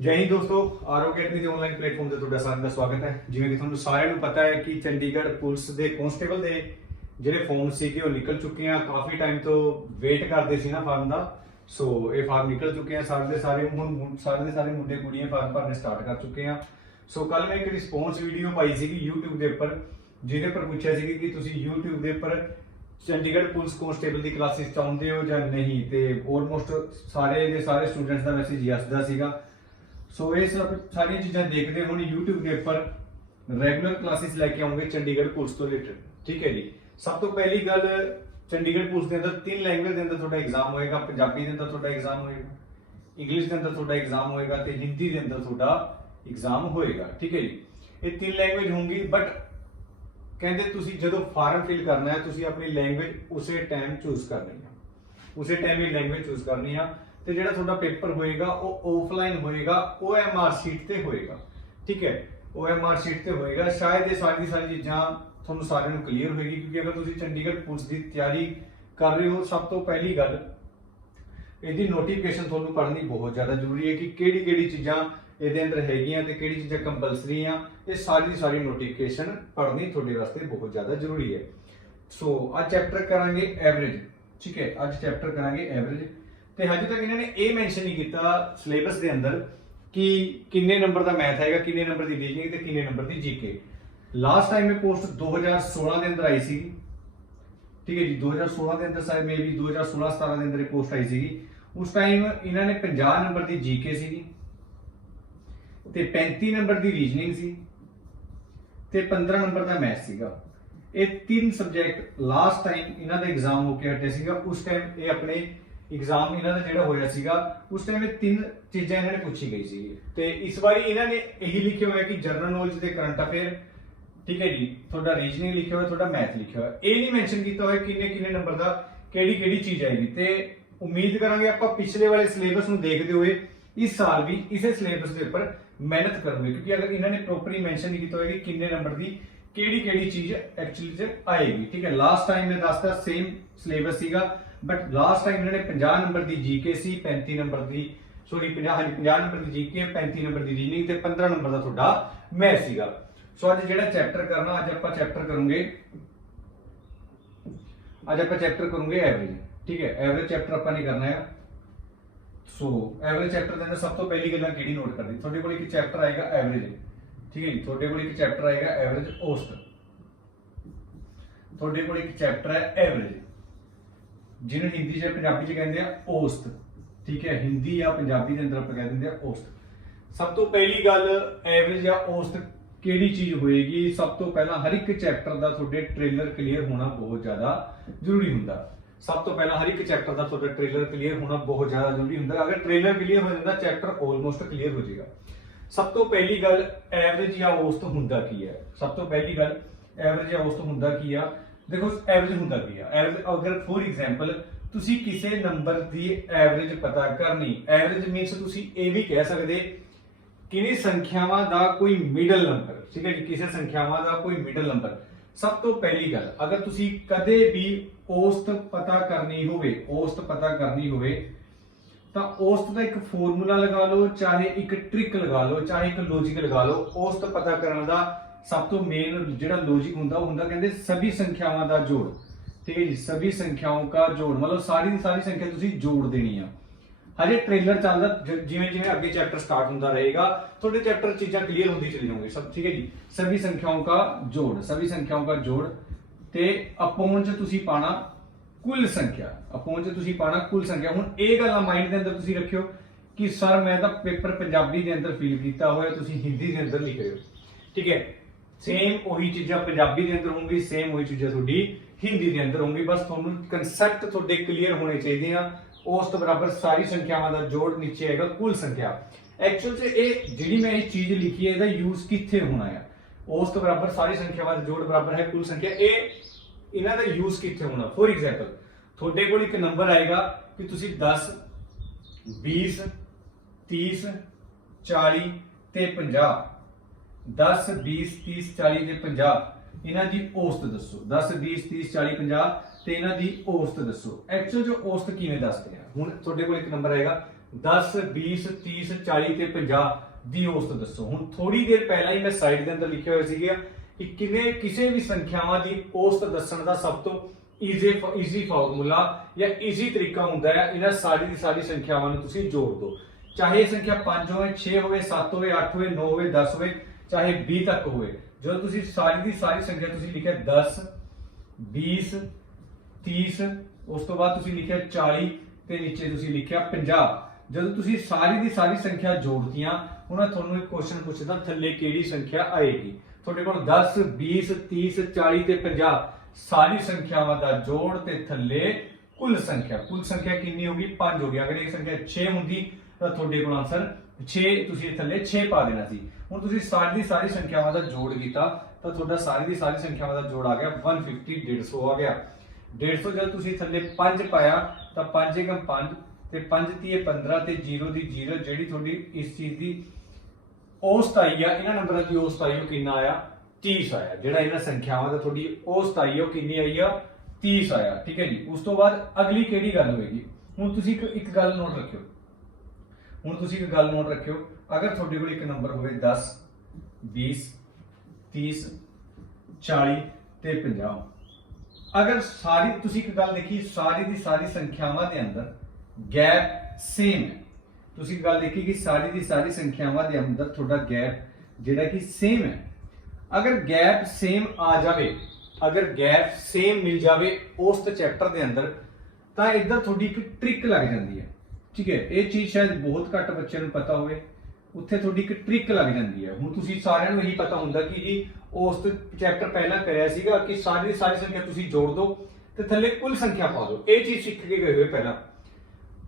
ਜੈ ਹਿੰਦ ਦੋਸਤੋ, RO academy ਦੇ ਆਨਲਾਈਨ ਪਲੇਟਫਾਰਮ ਤੇ ਤੁਹਾਡਾ ਸਾਰਿਆਂ ਦਾ ਸਵਾਗਤ ਹੈ। ਜਿਵੇਂ ਕਿ ਤੁਹਾਨੂੰ ਸਾਰਿਆਂ ਨੂੰ ਪਤਾ ਹੈ ਕਿ ਚੰਡੀਗੜ੍ਹ ਪੁਲਿਸ ਦੇ ਕਨਸਟੇਬਲ ਦੇ ਜਿਹੜੇ ਫਾਰਮ ਸੀਗੇ ਉਹ ਨਿਕਲ ਚੁੱਕੇ ਆ। ਕਾਫੀ ਟਾਈਮ ਤੋਂ ਵੇਟ ਕਰਦੇ ਸੀ ਨਾ ਫਾਰਮ ਦਾ। ਸੋ ਇਹ ਫਾਰਮ ਨਿਕਲ ਚੁੱਕੇ ਆ। ਸਾਰੇ ਦੇ ਸਾਰੇ ਮੁੰਡੇ ਕੁੜੀਆਂ ਫਾਰਮ ਭਰਨੇ ਸਟਾਰਟ ਕਰ ਚੁੱਕੇ ਆ। ਸੋ ਕੱਲ ਮੈਂ ਇੱਕ ਰਿਸਪੌਂਸ ਵੀਡੀਓ ਪਾਈ ਸੀਗੀ YouTube ਦੇ ਉੱਪਰ, ਜਿਹਦੇ ਉੱਪਰ ਪੁੱਛਿਆ ਸੀ ਕਿ ਤੁਸੀਂ YouTube ਦੇ ਉੱਪਰ ਚੰਡੀਗੜ੍ਹ ਪੁਲਿਸ ਕਨਸਟੇਬਲ ਦੀ ਕਲਾਸਿਸ ਚਾਹੁੰਦੇ ਹੋ ਜਾਂ ਨਹੀਂ, ਤੇ ਆਲਮੋਸਟ ਸਾਰੇ ਦੇ ਸਾਰੇ ਸਟੂਡੈਂਟਸ ਦਾ ਮੈਸੇਜ ਯੈਸ ਦਾ ਸੀਗਾ। ਸੋ ਇਹ ਸਭ ਸਾਰੀਆਂ ਚੀਜ਼ਾਂ ਦੇਖਦੇ ਹੁਣ YouTube ਦੇ ਉੱਪਰ ਰੈਗੂਲਰ ਕਲਾਸਿਸ ਲੈ ਕੇ ਆਉਂਗੇ ਚੰਡੀਗੜ੍ਹ ਪੁਲਿਸ ਤੋਂ ਰਿਲੇਟਡ। ਠੀਕ ਹੈ ਜੀ। ਸਭ ਤੋਂ ਪਹਿਲੀ ਗੱਲ, ਚੰਡੀਗੜ੍ਹ ਪੁਲਿਸ ਦੇ ਅੰਦਰ 3 ਲੈਂਗੁਏਜ ਦੇ ਅੰਦਰ ਤੁਹਾਡਾ ਐਗਜ਼ਾਮ ਹੋਏਗਾ। ਪੰਜਾਬੀ ਦੇ ਅੰਦਰ ਤੁਹਾਡਾ ਐਗਜ਼ਾਮ ਹੋਏਗਾ, ਇੰਗਲਿਸ਼ ਦੇ ਅੰਦਰ ਤੁਹਾਡਾ ਐਗਜ਼ਾਮ ਹੋਏਗਾ ਤੇ ਹਿੰਦੀ ਦੇ ਅੰਦਰ ਤੁਹਾਡਾ ਐਗਜ਼ਾਮ ਹੋਏਗਾ। ਠੀਕ ਹੈ ਜੀ। ਇਹ 3 ਲੈਂਗੁਏਜ ਹੋਣਗੀ, ਬਟ ਕਹਿੰਦੇ ਤੁਸੀਂ ਜਦੋਂ ਫਾਰਮ ਫਿਲ ਕਰਨਾ ਹੈ ਤੁਸੀਂ ਆਪਣੀ ਲੈਂਗੁਏਜ ਉਸੇ ਟਾਈਮ ਚੂਜ਼ ਕਰਨੀ ਹੈ, ਉਸੇ ਟਾਈਮ ਹੀ ਲੈਂਗੁਏਜ ਚੂਜ਼ ਕਰਨੀ ਆ। ਤੇ ਜਿਹੜਾ ਤੁਹਾਡਾ ਪੇਪਰ ਹੋਏਗਾ ਉਹ ਆਫਲਾਈਨ ਹੋਏਗਾ, OMR ਸ਼ੀਟ ਤੇ ਹੋਏਗਾ। ਠੀਕ ਹੈ, OMR ਸ਼ੀਟ ਤੇ ਹੋਏਗਾ। ਸ਼ਾਇਦ ਇਹ ਸਾਰੀ ਚੀਜ਼ਾਂ ਤੁਹਾਨੂੰ ਸਾਰਿਆਂ ਨੂੰ ਕਲੀਅਰ ਹੋਏਗੀ, ਕਿਉਂਕਿ ਅਗਰ ਤੁਸੀਂ ਚੰਡੀਗੜ੍ਹ ਪੁਲਿਸ ਦੀ ਤਿਆਰੀ ਕਰ ਰਹੇ ਹੋ, ਸਭ ਤੋਂ ਪਹਿਲੀ ਗੱਲ ਇਹਦੀ ਨੋਟੀਫਿਕੇਸ਼ਨ ਤੁਹਾਨੂੰ ਪੜ੍ਹਨੀ ਬਹੁਤ ਜ਼ਿਆਦਾ ਜ਼ਰੂਰੀ ਹੈ ਕਿ ਕਿਹੜੀ ਚੀਜ਼ਾਂ ਇਹਦੇ ਅੰਦਰ ਹੈਗੀਆਂ ਤੇ ਕਿਹੜੀ ਚੀਜ਼ਾਂ ਕੰਪਲਸਰੀ ਆ। ਇਹ ਸਾਰੀ ਨੋਟੀਫਿਕੇਸ਼ਨ ਪੜ੍ਹਨੀ ਤੁਹਾਡੇ ਵਾਸਤੇ ਬਹੁਤ ਜ਼ਿਆਦਾ ਜ਼ਰੂਰੀ ਹੈ। ਸੋ ਅੱਜ ਚੈਪਟਰ ਕਰਾਂਗੇ ਐਵਰੇਜ। ਠੀਕ ਹੈ, ਅੱਜ ਚੈਪਟਰ ਕਰਾਂਗੇ ਐਵਰੇਜ। ਤੇ ਹਜੇ ਤੱਕ ਇਹਨਾਂ ਨੇ ਇਹ ਮੈਂਸ਼ਨ ਨਹੀਂ ਕੀਤਾ ਸਿਲੇਬਸ ਦੇ ਅੰਦਰ ਕਿ ਕਿੰਨੇ ਨੰਬਰ ਦਾ ਮੈਥ ਆਏਗਾ, ਕਿੰਨੇ ਨੰਬਰ ਦੀ ਰੀਜ਼ਨਿੰਗ ਤੇ ਕਿੰਨੇ ਨੰਬਰ ਦੀ ਜੀਕੇ। ਲਾਸਟ ਟਾਈਮ ਇਹ ਪੋਸਟ 2016 ਦੇ ਅੰਦਰ ਆਈ ਸੀ। ਠੀਕ ਹੈ ਜੀ, 2016 ਦੇ ਅੰਦਰ ਸ਼ਾਇਦ ਮੇਬੀ 2016-17 ਦੇ ਅੰਦਰ ਇਹ ਪੋਸਟ ਆਈ ਸੀਗੀ। ਉਸ ਟਾਈਮ ਇਹਨਾਂ ਨੇ 50 ਨੰਬਰ ਦੀ ਜੀਕੇ ਸੀਗੀ ਤੇ 35 ਨੰਬਰ ਦੀ ਰੀਜ਼ਨਿੰਗ ਸੀ ਤੇ 15 ਨੰਬਰ ਦਾ ਮੈਥ ਸੀਗਾ। ਇਹ 3 ਸਬਜੈਕਟ ਲਾਸਟ ਟਾਈਮ ਇਹਨਾਂ ਦਾ ਐਗਜ਼ਾਮ ਹੋ ਕੇ ਹਟਿਆ ਸੀਗਾ। ਉਸ ਟਾਈਮ ਇਹ ਆਪਣੇ ਐਗਜ਼ਾਮ ਇਹਨਾਂ ਦਾ ਜਿਹੜਾ ਹੋਇਆ ਸੀਗਾ, ਉਸ ਟਾਈਮ ਇਹ 3 ਚੀਜ਼ਾਂ ਇਹਨਾਂ ਨੇ ਪੁੱਛੀ ਗਈ ਸੀ। ਤੇ ਇਸ ਵਾਰੀ ਇਹਨਾਂ ਨੇ ਇਹੀ ਲਿਖਿਆ ਹੋਇਆ ਕਿ ਜਨਰਲ ਨੌਲੇਜ ਤੇ ਕਰੰਟ ਅਫੇਅਰ, ਠੀਕ ਹੈ ਜੀ, ਤੁਹਾਡਾ ਰੀਜ਼ਨਿੰਗ ਲਿਖਿਆ ਹੋਇਆ, ਤੁਹਾਡਾ ਮੈਥ ਲਿਖਿਆ ਹੋਇਆ। ਇਹ ਨਹੀਂ ਮੈਂਸ਼ਨ ਕੀਤਾ ਹੋਇਆ ਕਿੰਨੇ ਨੰਬਰ ਦਾ ਕਿਹੜੀ ਚੀਜ਼ ਆਏਗੀ। ਤੇ ਉਮੀਦ ਕਰਾਂਗੇ ਆਪਾਂ ਪਿਛਲੇ ਵਾਲੇ ਸਿਲੇਬਸ ਨੂੰ ਦੇਖਦੇ ਹੋਏ ਇਸ ਸਾਲ ਵੀ ਇਸੇ ਸਿਲੇਬਸ ਦੇ ਉੱਪਰ ਮਿਹਨਤ ਕਰੋਗੇ, ਕਿਉਂਕਿ ਅਗਰ ਇਹਨਾਂ ਨੇ ਪ੍ਰੋਪਰਲੀ ਮੈਂਸ਼ਨ ਨਹੀਂ ਕੀਤਾ ਹੋਇਆ ਕਿ ਕਿੰਨੇ ਨੰਬਰ ਦੀ ਕਿਹੜੀ ਚੀਜ਼ ਐਕਚੁਅਲੀ ਚ ਆਏਗੀ। ਠੀਕ ਹੈ, ਲਾਸਟ ਟਾਈਮ ਮੈਂ ਦੱਸਦਾ ਸੇਮ ਸਿਲੇਬਸ ਸੀਗਾ, ਬਟ ਲਾਸਟ ਟਾਈਮ ਇਹਨਾਂ ਨੇ 50 ਨੰਬਰ ਦੀ ਜੀਕੇ ਸੀ, 50 ਨੰਬਰ ਦੀ 50 ਨੰਬਰ ਦੀ ਜੀਕੇ, 35 ਨੰਬਰ ਦੀ ਰੀਜ਼ਨਿੰਗ ਤੇ 15 ਨੰਬਰ ਦਾ ਤੁਹਾਡਾ ਮੈਥ ਸੀਗਾ। ਸੋ ਅੱਜ ਜਿਹੜਾ ਚੈਪਟਰ ਕਰਨਾ, ਅੱਜ ਆਪਾਂ ਚੈਪਟਰ ਕਰੂੰਗੇ ਐਵਰੇਜ। ਠੀਕ ਹੈ, ਐਵਰੇਜ ਚੈਪਟਰ ਆਪਾਂ ਨਹੀਂ ਕਰਨਾ ਹੈ। ਸੋ ਐਵਰੇਜ ਚੈਪਟਰ ਦੇ ਅੰਦਰ ਸਭ ਤੋਂ ਪਹਿਲੀ ਗੱਲ ਕਿਹੜੀ ਨੋਟ ਕਰਨੀ, ਤੁਹਾਡੇ ਕੋਲ ਇੱਕ ਚੈਪਟਰ ਆਏਗਾ ਐਵਰੇਜ। ਠੀਕ ਹੈ ਜੀ, ਤੁਹਾਡੇ ਕੋਲ ਇੱਕ ਚੈਪਟਰ ਆਏਗਾ ਐਵਰੇਜ ਔਸਤ। ਤੁਹਾਡੇ ਕੋਲ ਇੱਕ ਚੈਪਟਰ ਹੈ ਐਵਰੇਜ, ਜਿਹਨੂੰ ਹਿੰਦੀ ਜਾਂ ਪੰਜਾਬੀ ਚ ਕਹਿੰਦੇ ਆ ਔਸਤ। ਠੀਕ ਹੈ, ਹਿੰਦੀ ਜਾਂ ਪੰਜਾਬੀ ਦੇ ਅੰਦਰ ਆਪਾਂ ਕਹਿ ਦਿੰਦੇ ਆ ਔਸਤ। ਸਭ ਤੋਂ ਪਹਿਲੀ ਗੱਲ, ਐਵਰੇਜ ਜਾਂ ਔਸਤ ਕਿਹੜੀ ਚੀਜ਼ ਹੋਏਗੀ। ਸਭ ਤੋਂ ਪਹਿਲਾਂ ਹਰ ਇੱਕ ਚੈਪਟਰ ਦਾ ਤੁਹਾਡੇ ਟ੍ਰੇਲਰ ਕਲੀਅਰ ਹੋਣਾ ਬਹੁਤ ਜ਼ਿਆਦਾ ਜ਼ਰੂਰੀ ਹੁੰਦਾ। ਸਭ ਤੋਂ ਪਹਿਲਾਂ ਹਰ ਇੱਕ ਚੈਪਟਰ ਦਾ ਤੁਹਾਡਾ ਟ੍ਰੇਲਰ ਕਲੀਅਰ ਹੋਣਾ ਬਹੁਤ ਜ਼ਿਆਦਾ ਜ਼ਰੂਰੀ ਹੁੰਦਾ। ਅਗਰ ਟ੍ਰੇਲਰ ਕਲੀਅਰ ਹੋ ਜਾਂਦਾ, ਚੈਪਟਰ ਆਲਮੋਸਟ ਕਲੀਅਰ ਹੋ ਜਾਏਗਾ। ਸਭ ਤੋਂ ਪਹਿਲੀ ਗੱਲ, ਐਵਰੇਜ ਜਾਂ ਔਸਤ ਹੁੰਦਾ ਕੀ ਹੈ। ਸਭ ਤੋਂ ਪਹਿਲੀ ਗੱਲ, ਐਵਰੇਜ ਜਾਂ ਔਸਤ ਹੁੰਦਾ ਕੀ ਆ। ਦੇਖੋ, ਐਵਰੇਜ ਹੁੰਦਾ ਕੀ ਆ। ਐਵਰੇਜ, ਅਗਰ ਫੋਰ ਐਗਜ਼ਾਮਪਲ ਤੁਸੀਂ ਕਿਸੇ ਨੰਬਰ ਦੀ ਐਵਰੇਜ ਪਤਾ ਕਰਨੀ, ਐਵਰੇਜ ਮੀਨਸ ਤੁਸੀਂ ਇਹ ਵੀ ਕਹਿ ਸਕਦੇ ਕਿੰਨੀ ਸੰਖਿਆਵਾਂ ਦਾ ਕੋਈ ਮਿਡਲ ਨੰਬਰ। ਠੀਕ ਹੈ ਜੀ, ਕਿਸੇ ਸੰਖਿਆਵਾਂ ਦਾ ਕੋਈ ਮਿਡਲ ਨੰਬਰ। ਸਭ ਤੋਂ ਪਹਿਲੀ ਗੱਲ, ਅਗਰ ਤੁਸੀਂ ਕਦੇ ਵੀ ਔਸਤ ਪਤਾ ਕਰਨੀ ਹੋਵੇ ਤਾਂ ਔਸਤ ਦਾ ਇੱਕ ਫਾਰਮੂਲਾ ਲਗਾ ਲਓ, ਚਾਹੇ ਇੱਕ ਟ੍ਰਿਕ ਲਗਾ ਲਓ, ਚਾਹੇ ਇੱਕ ਲੌਜੀਕ ਲਗਾ ਲਓ। ਔਸਤ ਪਤਾ ਕਰਨ ਦਾ ਸਭ ਤੋਂ ਮੇਨ ਜਿਹੜਾ ਲੌਜੀਕ ਹੁੰਦਾ ਉਹ ਹੁੰਦਾ ਕਹਿੰਦੇ ਸਭੀ ਸੰਖਿਆਵਾਂ ਦਾ ਜੋੜ। ਠੀਕ ਹੈ ਜੀ, ਸਭੀ ਸੰਖਿਆओं का जोड़, मतलब ਸਾਰੀ ਦੀ ਸਾਰੀ ਸੰਖਿਆ ਤੁਸੀਂ ਜੋੜ ਦੇਣੀ ਆ। ਹਜੇ ਟ੍ਰੇਲਰ ਚੱਲਦਾ, ਜਿਵੇਂ ਅੱਗੇ ਚੈਪਟਰ ਸਟਾਰਟ ਹੁੰਦਾ ਰਹੇਗਾ ਤੁਹਾਡੇ ਚੈਪਟਰ ਚੀਜ਼ਾਂ ਕਲੀਅਰ ਹੁੰਦੀ ਚਲੀ ਜਾਣਗੇ ਸਭ। ਠੀਕ ਹੈ ਜੀ, ਸਭੀ ਸੰਖਿਆओं का जोड़ ਤੇ ਅਪੋਨ ਚ ਤੁਸੀਂ ਪਾਣਾ ਕੁੱਲ ਸੰਖਿਆ। ਹੁਣ ਇਹ ਗੱਲਾਂ ਮਾਈਂਡ ਦੇ ਅੰਦਰ ਤੁਸੀਂ ਰੱਖਿਓ ਕਿ ਸਰ ਮੈਂ ਤਾਂ ਪੇਪਰ ਪੰਜਾਬੀ ਦੇ ਅੰਦਰ ਫਿਲ ਕੀਤਾ ਹੋਇਆ, ਤੁਸੀਂ ਹਿੰਦੀ ਦੇ ਅੰਦਰ ਲਿਖ ਰਹੇ ਹੋ। ਠੀਕ ਹੈ, ਸੇਮ ਉਹੀ ਚੀਜ਼ਾਂ ਪੰਜਾਬੀ ਦੇ ਅੰਦਰ ਹੋਣਗੀ, ਸੇਮ ਉਹੀ ਚੀਜ਼ਾਂ ਤੁਹਾਡੀ ਹਿੰਦੀ ਦੇ ਅੰਦਰ ਹੋਣਗੀ। ਬਸ ਤੁਹਾਨੂੰ ਕਨਸੈਪਟ ਤੁਹਾਡੇ ਕਲੀਅਰ ਹੋਣੇ ਚਾਹੀਦੇ ਆ। ਔਸਤ ਬਰਾਬਰ ਸਾਰੀ ਸੰਖਿਆਵਾਂ ਦਾ ਜੋੜ, ਨੀਚੇ ਆਏਗਾ ਕੁੱਲ ਸੰਖਿਆ। ਐਕਚੁਅਲ 'ਚ ਇਹ ਜਿਹੜੀ ਮੈਂ ਇਹ ਚੀਜ਼ ਲਿਖੀ ਹੈ, ਇਹਦਾ ਯੂਜ਼ ਕਿੱਥੇ ਹੋਣਾ ਹੈ। ਔਸਤ ਬਰਾਬਰ ਸਾਰੀ ਸੰਖਿਆਵਾਂ ਦਾ ਜੋੜ ਬਰਾਬਰ ਹੈ ਕੁੱਲ ਸੰਖਿਆ। ਇਹਨਾਂ ਦਾ ਯੂਜ਼ ਕਿੱਥੇ ਹੋਣਾ। ਫੋਰ ਐਗਜ਼ਾਮਪਲ, ਤੁਹਾਡੇ ਕੋਲ ਇੱਕ ਨੰਬਰ ਆਏਗਾ ਕਿ ਤੁਸੀਂ 10, 20, 30, 40 ਤੇ 50, 10, 20, 30, 40 ਤੇ 50 ਇਹਨਾਂ ਦੀ ਔਸਤ ਦੱਸੋ। 10, 20, 30, 40, 50 ਤੇ ਇਹਨਾਂ ਦੀ ਔਸਤ ਦੱਸੋ। ਐਕਚੁਅਲ ਜੋ ਔਸਤ ਕਿਵੇਂ ਦੱਸਦੇ ਆ। ਹੁਣ ਤੁਹਾਡੇ ਕੋਲ ਇੱਕ ਨੰਬਰ ਆਏਗਾ 10 20 30 40 ਤੇ 50 ਦੀ ਔਸਤ ਦੱਸੋ। ਹੁਣ ਥੋੜੀ ਦੇਰ ਪਹਿਲਾਂ ਹੀ ਮੈਂ ਸਾਈਡ ਦੇ ਅੰਦਰ ਲਿਖਿਆ ਹੋਇਆ ਸੀਗਾ ਕਿ ਕਿਵੇਂ ਕਿਸੇ ਵੀ ਸੰਖਿਆਵਾਂ ਦੀ ਔਸਤ ਦੱਸਣ ਦਾ ਸਭ ਤੋਂ ਈਜ਼ੀ ਫਾਰਮੂਲਾ ਜਾਂ ਈਜ਼ੀ ਤਰੀਕਾ ਹੁੰਦਾ ਹੈ ਇਹਨਾਂ ਸਾਰੀ ਦੀ ਸਾਰੀ ਸੰਖਿਆਵਾਂ ਨੂੰ ਤੁਸੀਂ ਜੋੜ ਦਿਓ। ਚਾਹੇ ਇਹ ਸੰਖਿਆ 5 ਹੋਵੇ 6 ਹੋਵੇ 7 ਹੋਵੇ 8 ਹੋਵੇ 9 ਹੋਵੇ 10 ਹੋਵੇ ਚਾਹੇ 20 ਤੱਕ ਹੋਵੇ। ਜਦੋਂ ਤੁਸੀਂ ਸਾਰੀ ਦੀ ਸਾਰੀ ਸੰਖਿਆ ਤੁਸੀਂ ਲਿਖਿਆ 10 20 30 ਉਸ ਤੋਂ ਬਾਅਦ ਤੁਸੀਂ ਲਿਖਿਆ 40 ਤੇ ਨੀਚੇ ਤੁਸੀਂ ਲਿਖਿਆ 50। ਜਦੋਂ ਤੁਸੀਂ ਸਾਰੀ ਦੀ ਸਾਰੀ ਸੰਖਿਆ ਜੋੜਤੀਆਂ ਹੁਣ ਮੈਂ ਤੁਹਾਨੂੰ ਇੱਕ ਕੁਐਸਚਨ ਪੁੱਛਦਾ ਥੱਲੇ ਕਿਹੜੀ ਸੰਖਿਆ ਆਏਗੀ। ਤੁਹਾਡੇ ਕੋਲ 10 20 30 40 ਤੇ 50 ਸਾਰੀ ਸੰਖਿਆਵਾਂ ਦਾ ਜੋੜ ਤੇ ਥੱਲੇ ਕੁੱਲ ਸੰਖਿਆ ਕਿੰਨੀ ਹੋਗੀ 5 ਹੋ ਗਈ। ਅਗਰ ਇਹ ਸੰਖਿਆ 6 ਹੁੰਦੀ ਤਾਂ ਤੁਹਾਡੇ ਕੋਲ ਆਨਸਰ 6 ਤੁਸੀਂ ਥੱਲੇ 6 ਪਾ ਦੇਣਾ ਸੀ। ਹੁਣ ਤੁਸੀਂ ਸਾਰੀ ਦੀ ਸਾਰੀ ਸੰਖਿਆਵਾਂ ਦਾ ਜੋੜ ਕੀਤਾ ਤਾਂ ਤੁਹਾਡਾ ਸਾਰੀ ਦੀ ਸਾਰੀ ਸੰਖਿਆਵਾਂ ਦਾ ਜੋੜ ਆ ਗਿਆ 150 150 ਆ ਗਿਆ। 150 ਜਦ ਤੁਸੀਂ ਥੱਲੇ 5 ਪਾਇਆ ਤਾਂ 5 × 5 ਤੇ 5 3 15 ਤੇ 0 ਦੀ 0 ਜਿਹੜੀ ਤੁਹਾਡੀ ਇਸ ਚੀਜ਼ ਦੀ ਔਸਤ ਆਈ ਆ ਇਹਨਾਂ ਨੰਬਰਾਂ ਦੀ ਔਸਤ ਆਈ ਉਹ ਕਿੰਨਾ ਆਇਆ 30 ਆਇਆ। ਜਿਹੜਾ ਇਹਨਾਂ ਸੰਖਿਆਵਾਂ ਦਾ ਤੁਹਾਡੀ ਔਸਤ ਆਈ ਉਹ ਕਿੰਨੀ ਆਈ ਆ 30 ਆਇਆ। ਠੀਕ ਹੈ ਜੀ। ਉਸ ਤੋਂ ਬਾਅਦ ਅਗਲੀ ਕਿਹੜੀ ਗੱਲ ਹੋਏਗੀ। ਹੁਣ ਤੁਸੀਂ ਇੱਕ ਗੱਲ ਨੋਟ ਰੱਖਿਓ। ਅਗਰ ਤੁਹਾਡੇ ਕੋਲ ਇੱਕ ਨੰਬਰ ਹੋਵੇ 10 20 30 40 ਤੇ 50 ਅਗਰ ਸਾਰੀ ਤੁਸੀਂ ਇੱਕ ਗੱਲ ਦੇਖੀ ਸਾਰੀ ਦੀ ਸਾਰੀ ਸੰਖਿਆਵਾਂ ਦੇ ਅੰਦਰ ਗੈਪ ਸੇਮ ਹੈ। ਤੁਸੀਂ ਗੱਲ ਦੇਖੀ ਕਿ ਸਾਰੀ ਦੀ ਸਾਰੀ ਸੰਖਿਆਵਾਂ ਦੇ ਅੰਦਰ ਤੁਹਾਡਾ ਗੈਪ ਜਿਹੜਾ ਕਿ ਸੇਮ ਹੈ। ਅਗਰ ਗੈਪ ਸੇਮ ਆ ਜਾਵੇ ਅਗਰ ਗੈਪ ਸੇਮ ਮਿਲ ਜਾਵੇ ਉਸ ਚੈਪਟਰ ਦੇ ਅੰਦਰ ਤਾਂ ਇੱਧਰ ਤੁਹਾਡੀ ਇੱਕ ਟ੍ਰਿਕ ਲੱਗ ਜਾਂਦੀ ਹੈ। ਠੀਕ ਹੈ। ਇਹ ਚੀਜ਼ ਸ਼ਾਇਦ ਬਹੁਤ ਘੱਟ ਬੱਚਿਆਂ ਨੂੰ ਪਤਾ ਹੋਵੇ। ਉੱਥੇ ਤੁਹਾਡੀ ਇੱਕ ਟ੍ਰਿਕ ਲੱਗ ਜਾਂਦੀ ਹੈ। ਹੁਣ ਤੁਸੀਂ ਸਾਰਿਆਂ ਨੂੰ ਇਹੀ ਪਤਾ ਹੁੰਦਾ ਕਿ ਜੀ ਉਸ ਚੈਪਟਰ ਪਹਿਲਾਂ ਕਰਿਆ ਸੀਗਾ ਕਿ ਸਾਰੀ ਦੀ ਸਾਰੀ ਸੰਖਿਆ ਤੁਸੀਂ ਜੋੜ ਦਿਓ ਤੇ ਥੱਲੇ ਕੁੱਲ ਸੰਖਿਆ ਪਾ ਦਿਓ। ਇਹ ਚੀਜ਼ ਸਿੱਖ ਕੇ ਗਏ ਹੋਏ ਪਹਿਲਾਂ।